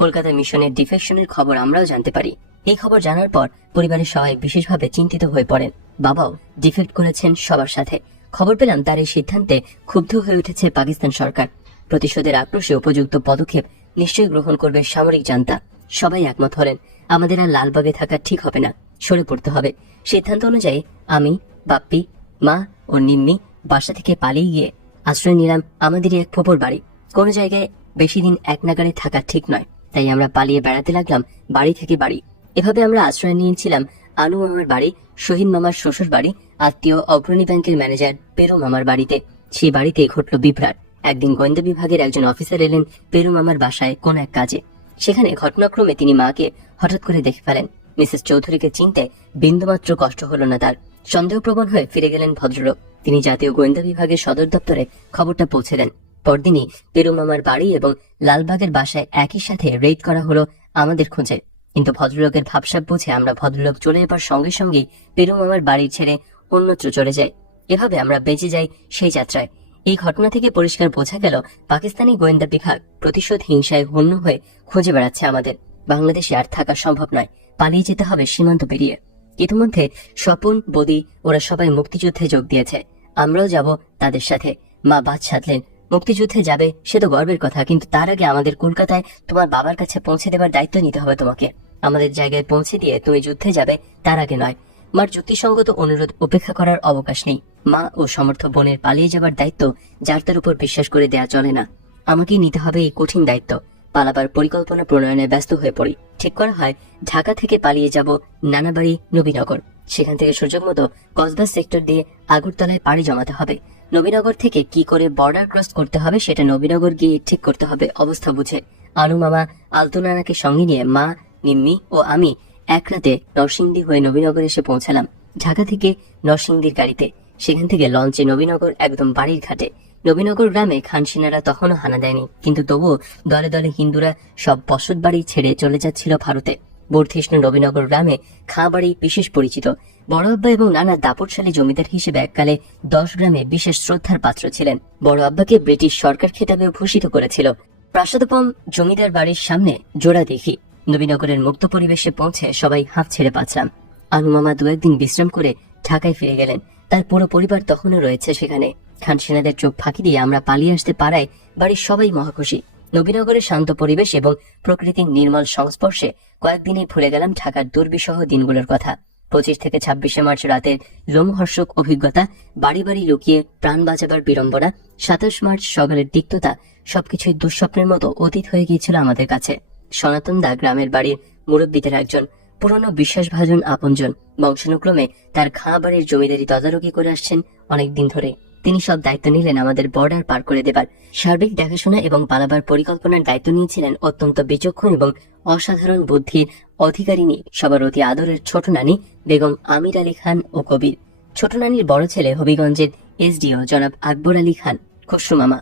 কলকাতা মিশনের ডিফেকশনের খবর আমরাও জানতে পারি। এই খবর জানার পর পরিবারের সবাই বিশেষভাবে চিন্তিত হয়ে পড়েন। বাবাও ডিফেক্ট করেছেন সবার সাথে। খবর পেলাম তার এই সিদ্ধান্তে ক্ষুব্ধ হয়ে উঠেছে পাকিস্তান সরকার। প্রতিশোধের আক্রোশে উপযুক্ত পদক্ষেপ নিশ্চয়ই গ্রহণ করবে সামরিক জান্তা। সবাই একমত হলেন আমাদের আর লালবাগে থাকা ঠিক হবে না, সরে পড়তে হবে। সিদ্ধান্ত অনুযায়ী আমি, বাপ্পি, মা ও নিম্মি বাসা থেকে পালিয়ে গিয়ে আশ্রয় নিলাম আমাদেরই এক ফুপুর বাড়ি। কোনো জায়গায় বেশি দিন এক নাগারে থাকা ঠিক নয়, তাই আমরা পালিয়ে বেড়াতে লাগলাম বাড়ি থেকে বাড়ি। এভাবে আমরা আশ্রয় নিয়েছিলাম আনু মামার বাড়ি, শহীদ মামার শ্বশুর বাড়ি, আত্মীয় অগ্রণী ব্যাংকের ম্যানেজার পেরু মামার বাড়িতে। সেই বাড়িতে ঘটল বিভ্রাট। একদিন গোয়েন্দা বিভাগের একজন অফিসার এলেন পেরু মামার বাসায় কোন এক কাজে। সেখানে ঘটনাক্রমে তিনি মাকে হঠাৎ করে দেখে ফেলেন। মিসেস চৌধুরীকে চিনতে বিন্দুমাত্র কষ্ট হলো না তার। সন্দেহপ্রবণ হয়ে ফিরে গেলেন ভদ্রলোক। তিনি জাতীয় গোয়েন্দা বিভাগের সদর দপ্তরে খবরটা পৌঁছে দেন। পরদিনই পেরু মামার বাড়ি এবং লালবাগের বাসায় একই সাথে রেড করা হলো আমাদের খোঁজে। কিন্তু ভদ্রলোকের ভাবসাব বুঝে আমরা ভদ্রলোক চলে যাবার সঙ্গে সঙ্গেই পেরু মামার বাড়ি ছেড়ে অন্যত্র চলে যাই। এভাবে আমরা বেঁচে যাই সেই যাত্রায়। এই ঘটনা থেকে পরিষ্কার বোঝা গেল পাকিস্তানি গোয়েন্দা বিভাগ প্রতিশোধ হিংসায় হন্য হয়ে খুঁজে বেড়াচ্ছে আমাদের। বাংলাদেশে আর থাকা সম্ভব নয়, পালিয়ে যেতে হবে সীমান্ত পেরিয়ে। ইতিমধ্যে স্বপন, বদি ওরা সবাই মুক্তিযুদ্ধে যোগ দিয়েছে। আমরাও যাব তাদের সাথে। মা বাদ সাধলেন, মুক্তিযুদ্ধে যাবে সে তো গর্বের কথা, কিন্তু তার আগে আমাদের কলকাতায় তোমার বাবার কাছে পৌঁছে দেবার দায়িত্ব নিতে হবে তোমাকে। আমাদের জায়গায় পৌঁছে দিয়ে তুমি যুদ্ধে যাবে, তার আগে নয়। মার যুক্তিসঙ্গত অনুরোধ উপেক্ষা করার অবকাশ নেই। মা ও সমর্থ বোনের পালিয়ে যাবার দায়িত্ব যার তার উপর বিশ্বাস করে দেয়া চলে না। আমাকেই নিতে হবে এই কঠিন দায়িত্ব। পালাবার পরিকল্পনা প্রণয়নে ব্যস্ত হয়ে পড়ি। ঠিক করা হয় ঢাকা থেকে পালিয়ে যাব নানাবাড়ি, নবীনগর। সেখান থেকে সুযোগ মতো কসবা সেক্টর দিয়ে আগরতলায় পাড়ি জমাতে হবে। নবীনগর থেকে কি করে বর্ডার ক্রস করতে হবে সেটা নবীনগর গিয়ে ঠিক করতে হবে অবস্থা বুঝে। আনু মামা, আলতু নানাকে সঙ্গে নিয়ে মা, নিম্মি ও আমি এক রাতে নরসিংদী হয়ে নবীনগর এসে পৌঁছালাম। ঢাকা থেকে নরসিংদীর গাড়িতে। সেখান থেকে লঞ্চে নবীনগর একদম বাড়ির ঘাটে। নবীনগর গ্রামে খানসিনারা তখনও হানা দেয়নি, কিন্তু তবুও দলে দলে হিন্দুরা সব বসত বাড়ি ছেড়ে চলে যাচ্ছিল ভারতে। বর্ধিষ্ণু নবীনগর গ্রামে খাঁ বাড়ি বিশেষ পরিচিত। বড় আব্বা এবং নানা দাপটশালী জমিদার হিসেবে এককালে 10 গ্রামে বিশেষ শ্রদ্ধার পাত্র ছিলেন। বড় আব্বাকে ব্রিটিশ সরকার খেতাবে ভূষিত করেছিল। প্রাসাদোপম জমিদার বাড়ির সামনে জোড়া দেখি। নবীনগরের মুক্ত পরিবেশে পৌঁছে সবাই হাঁফ ছেড়ে বাঁচলাম। আনু মামা 2-1 দিন বিশ্রাম করে ঢাকায় ফিরে গেলেন। তার পুরো পরিবার তখনও রয়েছে সেখানে। খানসেনাদের চোখ ফাঁকি দিয়ে আমরা পালিয়ে আসতে পারায় বাড়ির সবাই মহাখুশি। নবীনগরের শান্ত পরিবেশ এবং প্রকৃতির নির্মল সংস্পর্শে কয়েকদিনই ভুলে গেলাম ঢাকার দুর্বিষহ দিনগুলোর কথা। 25 থেকে 26শে মার্চ রাতের লোমহর্ষক অভিজ্ঞতা, বাড়ি বাড়ি লুকিয়ে প্রাণ বাঁচাবার বিড়ম্বনা, 27 মার্চ সকালের তিক্ততা, সবকিছুই দুঃস্বপ্নের মতো অতীত হয়ে গিয়েছিল আমাদের কাছে। সনাতন দা গ্রামের বাড়ির মুরব্বীদের একজন, পুরনো বিশ্বাসভাজন আপনজন। বংশানুক্রমে তার খাঁ বাড়ির জমিদারি তদারকি করে আসছেন অনেকদিন ধরে। তিনি সব দায়িত্ব নিলেন আমাদের বর্ডার পার করে দেবার। সার্বিক দেখাশোনা এবং পালাবার পরিকল্পনার দায়িত্ব নিয়েছিলেন অত্যন্ত বিচক্ষণ এবং অসাধারণ বুদ্ধির অধিকারিণী, সবার অতি আদরের ছোট নানী বেগম আমির আলী খান ও কবির। ছোট নানীর বড় ছেলে হবিগঞ্জের এসডিও জনাব আকবর আলী খান, খসরু মামা।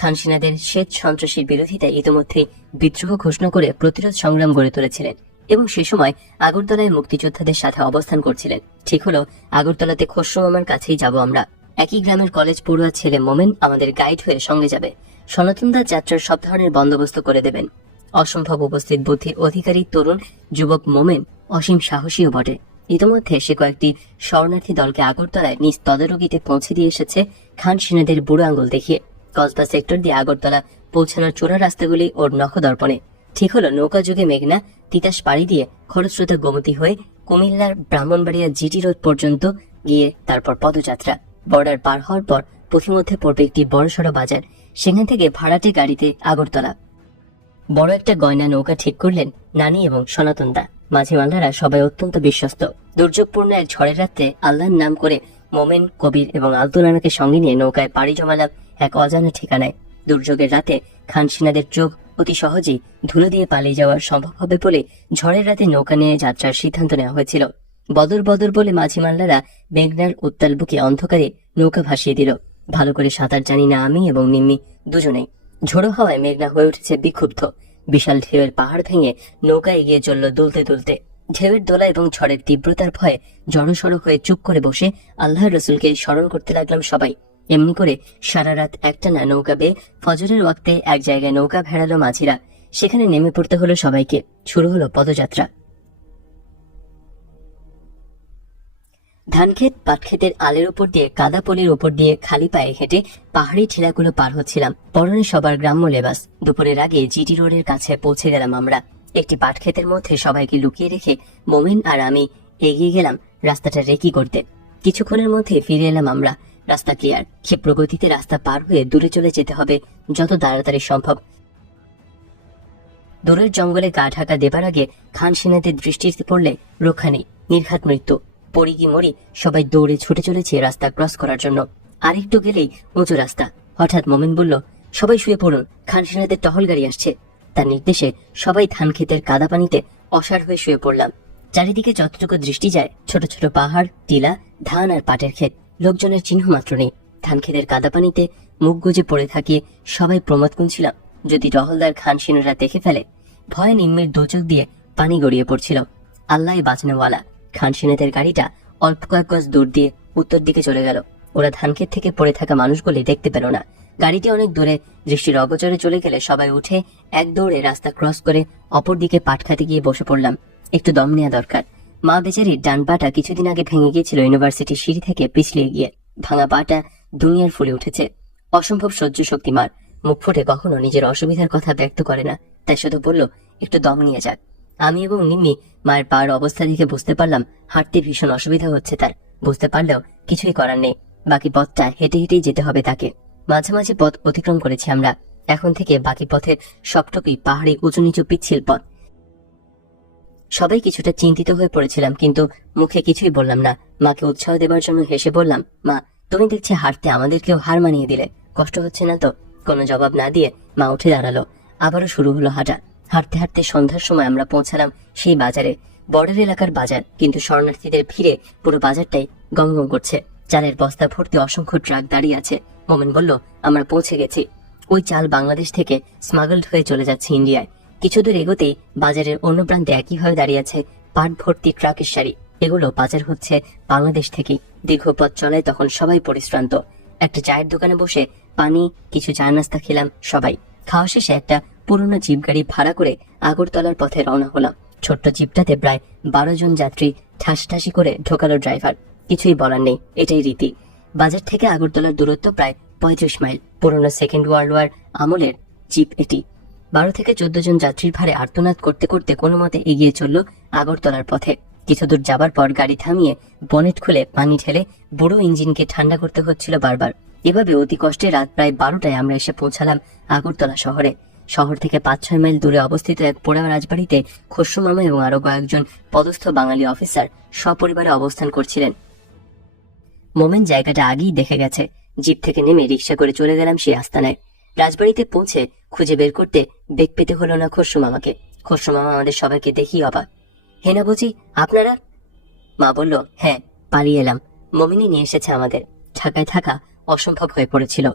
খানসিনাদের শ্বেত সন্ত্রাসীর বিরোধিতায় ইতিমধ্যে বিদ্রোহ ঘোষণা করে প্রতিরোধ সংগ্রাম গড়ে তুলেছিলেন এবং সে সময় আগরতলায় মুক্তিযোদ্ধাদের সাথে অবস্থান করছিলেন। ঠিক হলো আগরতলাতে খসরু মামার কাছেই যাব আমরা। একই গ্রামের কলেজ পড়ুয়া ছেলে মোমেন আমাদের গাইড হয়ে সঙ্গে যাবে। সনাতনদা যাত্রার সব ধরনের বন্দোবস্ত করে দেবেন। অসম্ভব উপস্থিত বুদ্ধির অধিকারী তরুণ যুবক মোমেন অসীম সাহসীও বটে। ইতিমধ্যে সে কয়েকটি শরণার্থী দলকে আগরতলায় নিজ তদারকিতে পৌঁছে দিয়ে এসেছে খানসিনাদের বুড়ো আঙুল দেখিয়ে। কসবা সেক্টর দিয়ে আগরতলা পৌঁছানোর চোরা রাস্তাগুলি ওর নখদর্পণে। ঠিক হলো নৌকা যুগে মেঘনা তিতাস পাড়ি দিয়ে খরস্রোতা গোমতী হয়ে কুমিল্লার ব্রাহ্মণবাড়িয়া জিটি রোড পর্যন্ত গিয়ে তারপর পদযাত্রা। বর্ডার পার হওয়ার পর পথিমধ্যে পড়বে একটি বড়সড় বাজার। সেখান থেকে ভাড়াটে গাড়িতে আগরতলা। বড় একটা গয়না নৌকা ঠিক করলেন নানি এবং সনাতন দা। মাঝি মাল্লারা সবাই অত্যন্ত বিশ্বস্ত। দুর্যোগপূর্ণ এক ঝড়ের রাত্রে আল্লাহর নাম করে মোমেন, কবির এবং আলতু নানাকে সঙ্গে নিয়ে নৌকায় পাড়ি জমালাম এক অজানা ঠিকানায়। দুর্যোগের রাতে খানসিনাদের চোখ অতি সহজেই ধুলো দিয়ে পালিয়ে যাওয়া সম্ভব হবে বলে ঝড়ের রাতে নৌকা নিয়ে যাত্রার সিদ্ধান্ত নেওয়া হয়েছিল। বদর বদর বলে মাঝি মাল্লারা মেঘনার উত্তাল বুকে অন্ধকারে নৌকা ভাসিয়ে দিল। ভালো করে সাঁতার জানি না আমি এবং নিম্মি দুজনেই। ঝোড়ো হাওয়ায় মেঘনা হয়ে উঠেছে বিক্ষুব্ধ। বিশাল ঢেউয়ের পাহাড় ভেঙে নৌকা এগিয়ে চলল দুলতে দুলতে। ঢেউয়ের দোলা এবং ঝড়ের তীব্রতার ভয়ে জড়সড় হয়ে চুপ করে বসে আল্লাহর রসুলকে স্মরণ করতে লাগলাম সবাই। এমনি করে সারা রাত একটানা নৌকা বেয়ে ফজরের ওয়াক্তে এক জায়গায় নৌকা ভেড়ালো মাঝিরা। সেখানে নেমে পড়তে হলো সবাইকে। শুরু হলো পদযাত্রা। ধানক্ষেত পাটক্ষেতের আলের উপর দিয়ে কাদা পলির উপর দিয়ে খালি পায়ে হেঁটে পাহাড়ি ঠিলাগুলো পার হচ্ছিলাম। পরনে সবার গ্রাম্য লেবাস। দুপুরের আগে জিটি রোডের কাছে পৌঁছে গেলাম আমরা। একটি পাটক্ষেতের মধ্যে সবাইকে লুকিয়ে রেখে মোমিন আর আমি এগিয়ে গেলাম রাস্তাটা রেকি করতে। কিছুক্ষণের মধ্যে ফিরে এলাম আমরা। রাস্তা ক্লিয়ার। ক্ষিপ্র গতিতে রাস্তা পার হয়ে দূরে চলে যেতে হবে যত তাড়াতাড়ি সম্ভব। দূরের জঙ্গলে গা ঢাকা দেবার আগে খান সেনাদের দৃষ্টিতে পড়লে রক্ষা নেই, নির্ঘাত মৃত্যু। পড়ি কি মরি, সবাই দৌড়ে ছুটে চলেছে রাস্তা ক্রস করার জন্য। আরেকটু গেলেই উঁচু রাস্তা। হঠাৎ মোমিন বলল, সবাই শুয়ে পড়ুন, খান সেনাদের টহল গাড়ি আসছে। তার নির্দেশে সবাই ধান ক্ষেতের কাদা পানিতে অসাড় হয়ে শুয়ে পড়লাম। চারিদিকে যতটুকু দৃষ্টি যায় ছোট ছোট পাহাড়, টিলা, ধান আর পাটের ক্ষেত। লোকজনের চিহ্ন মাত্র নেই। ধান ক্ষেতের কাদা পানিতে মুখ গুজে পড়ে থাকিয়ে সবাই প্রমাদ গুনছিলাম, যদি টহলদার খান সেনারা দেখে ফেলে। ভয়ে নিম্নের দোচক দিয়ে পানি গড়িয়ে পড়ছিল। আল্লাহ বাঁচানোওয়ালা। খান সেনাদের গাড়িটা অল্প কয়েক গজ দূর দিয়ে উত্তর দিকে চলে গেল। ওরা ধানক্ষেত থেকে পড়ে থাকা মানুষগুলি দেখতে পেল না। গাড়িটি অনেক দূরে দৃষ্টির অগোচরে চলে গেলে সবাই উঠে এক দৌড়ে রাস্তা ক্রস করে অপর দিকে পাট খাতে গিয়ে বসে পড়লাম। একটু দম নেওয়া দরকার। মা বেচারির ডান পাটা কিছুদিন আগে ভেঙে গিয়েছিল ইউনিভার্সিটির সিঁড়ি থেকে পিছলিয়ে গিয়ে। ভাঙা পাটা দুনিয়ার ফুলে উঠেছে। অসম্ভব সহ্য শক্তি মার। মুখ ফুটে কখনো নিজের অসুবিধার কথা ব্যক্ত করে না, তাই শুধু বলল, একটু দম নিয়ে যাক। আমি এবং নিম্মি মায়ের পার অবস্থা দেখে বুঝতে পারলাম হাঁটতে ভীষণ অসুবিধা হচ্ছে তার। বুঝতে পারলেও কিছুই করার নেই। বাকি পথটা হেঁটে হেঁটেই যেতে হবে তাকে। মাঝে মাঝে পথ অতিক্রম করেছি আমরা। এখন থেকে বাকি পথের সবটুকুই পাহাড়ি উঁচু নিচু পিচ্ছিল পথ। সবাই কিছুটা চিন্তিত হয়ে পড়েছিলাম, কিন্তু মুখে কিছুই বললাম না। মাকে উৎসাহ দেবার জন্য হেসে বললাম, মা তুমি দেখছি হাঁটতে আমাদেরকেও হার মানিয়ে দিলে, কষ্ট হচ্ছে না তো? কোনো জবাব না দিয়ে মা উঠে দাঁড়ালো। আবারও শুরু হলো হাঁটা। হাঁটতে হাঁটতে সন্ধ্যার সময় আমরা পৌঁছালাম সেই বাজারে। বর্ডার এলাকার বাজার, কিন্তু শরণার্থীদের ভিড়ে পুরো বাজারটাই গমগম করছে। চালের বস্তা ভর্তি অসংখ্য ট্রাক দাঁড়িয়ে আছে। মোমেন বলল, আমরা পৌঁছে গেছি। ওই চাল বাংলাদেশ থেকে স্মাগলড হয়ে চলে যাচ্ছে ইন্ডিয়ায়। কিছু দূর এগোতেই বাজারের অন্য প্রান্তে একইভাবে দাঁড়িয়ে আছে পাট ভর্তি ট্রাকের সারি। এগুলো পাচার হচ্ছে বাংলাদেশ থেকেই। দীর্ঘ পথ চলায় তখন সবাই পরিশ্রান্ত। একটা চায়ের দোকানে বসে পানি, কিছু চা নাস্তা খেলাম সবাই। খাওয়া শেষে একটা পুরোনো জিপ গাড়ি ভাড়া করে আগরতলার পথে রওনা হলাম। ছোট্ট জিপটাতে প্রায় 12 জন যাত্রী ঠাসঠাসি করে ঢোকালো ড্রাইভার। কিছুই বলার নেই, এটাই রীতি। বাজার থেকে আগরতলার দূরত্ব প্রায় 35 মাইল। পুরোনো সেকেন্ড ওয়ার্ল্ড ওয়ার আমলের জিপ এটি। 12 থেকে 14 জন যাত্রীর ভারে আর্তনাদ করতে করতে কোনো মতে এগিয়ে চলল আগরতলার পথে। কিছু দূর যাবার পর গাড়ি থামিয়ে বনেট খুলে পানি ঢেলে বুড়ো ইঞ্জিনকে ঠান্ডা করতে হচ্ছিল বারবার। এভাবে অতি কষ্টে রাত প্রায় 12টায় আমরা এসে পৌঁছালাম আগরতলা শহরে। শহর থেকে 5-6 মাইল দূরে অবস্থিত এক পোড়া রাজবাড়িতে খসরু মামা এবং আরো কয়েকজন পদস্থ বাঙালি অফিসার সপরিবারে অবস্থান করছিলেন। মোমেন জায়গাটা আগেই দেখে গেছে। জিপ থেকে নেমে রিক্সা করে চলে গেলাম সেই আস্তানায়। রাজবাড়িতে পৌঁছে খুঁজে বের করতে বেগ পেতে হলো না খসরু মামাকে। খসরু মামা আমাদের সবাইকে দেখিয়ে অবাক। হে না বুঝি আপনারা? মা বলল, হ্যাঁ, পালিয়ে এলাম। মোমিনী নিয়ে এসেছে আমাদের। ঢাকায় থাকা অসম্ভব হয়ে পড়েছিল।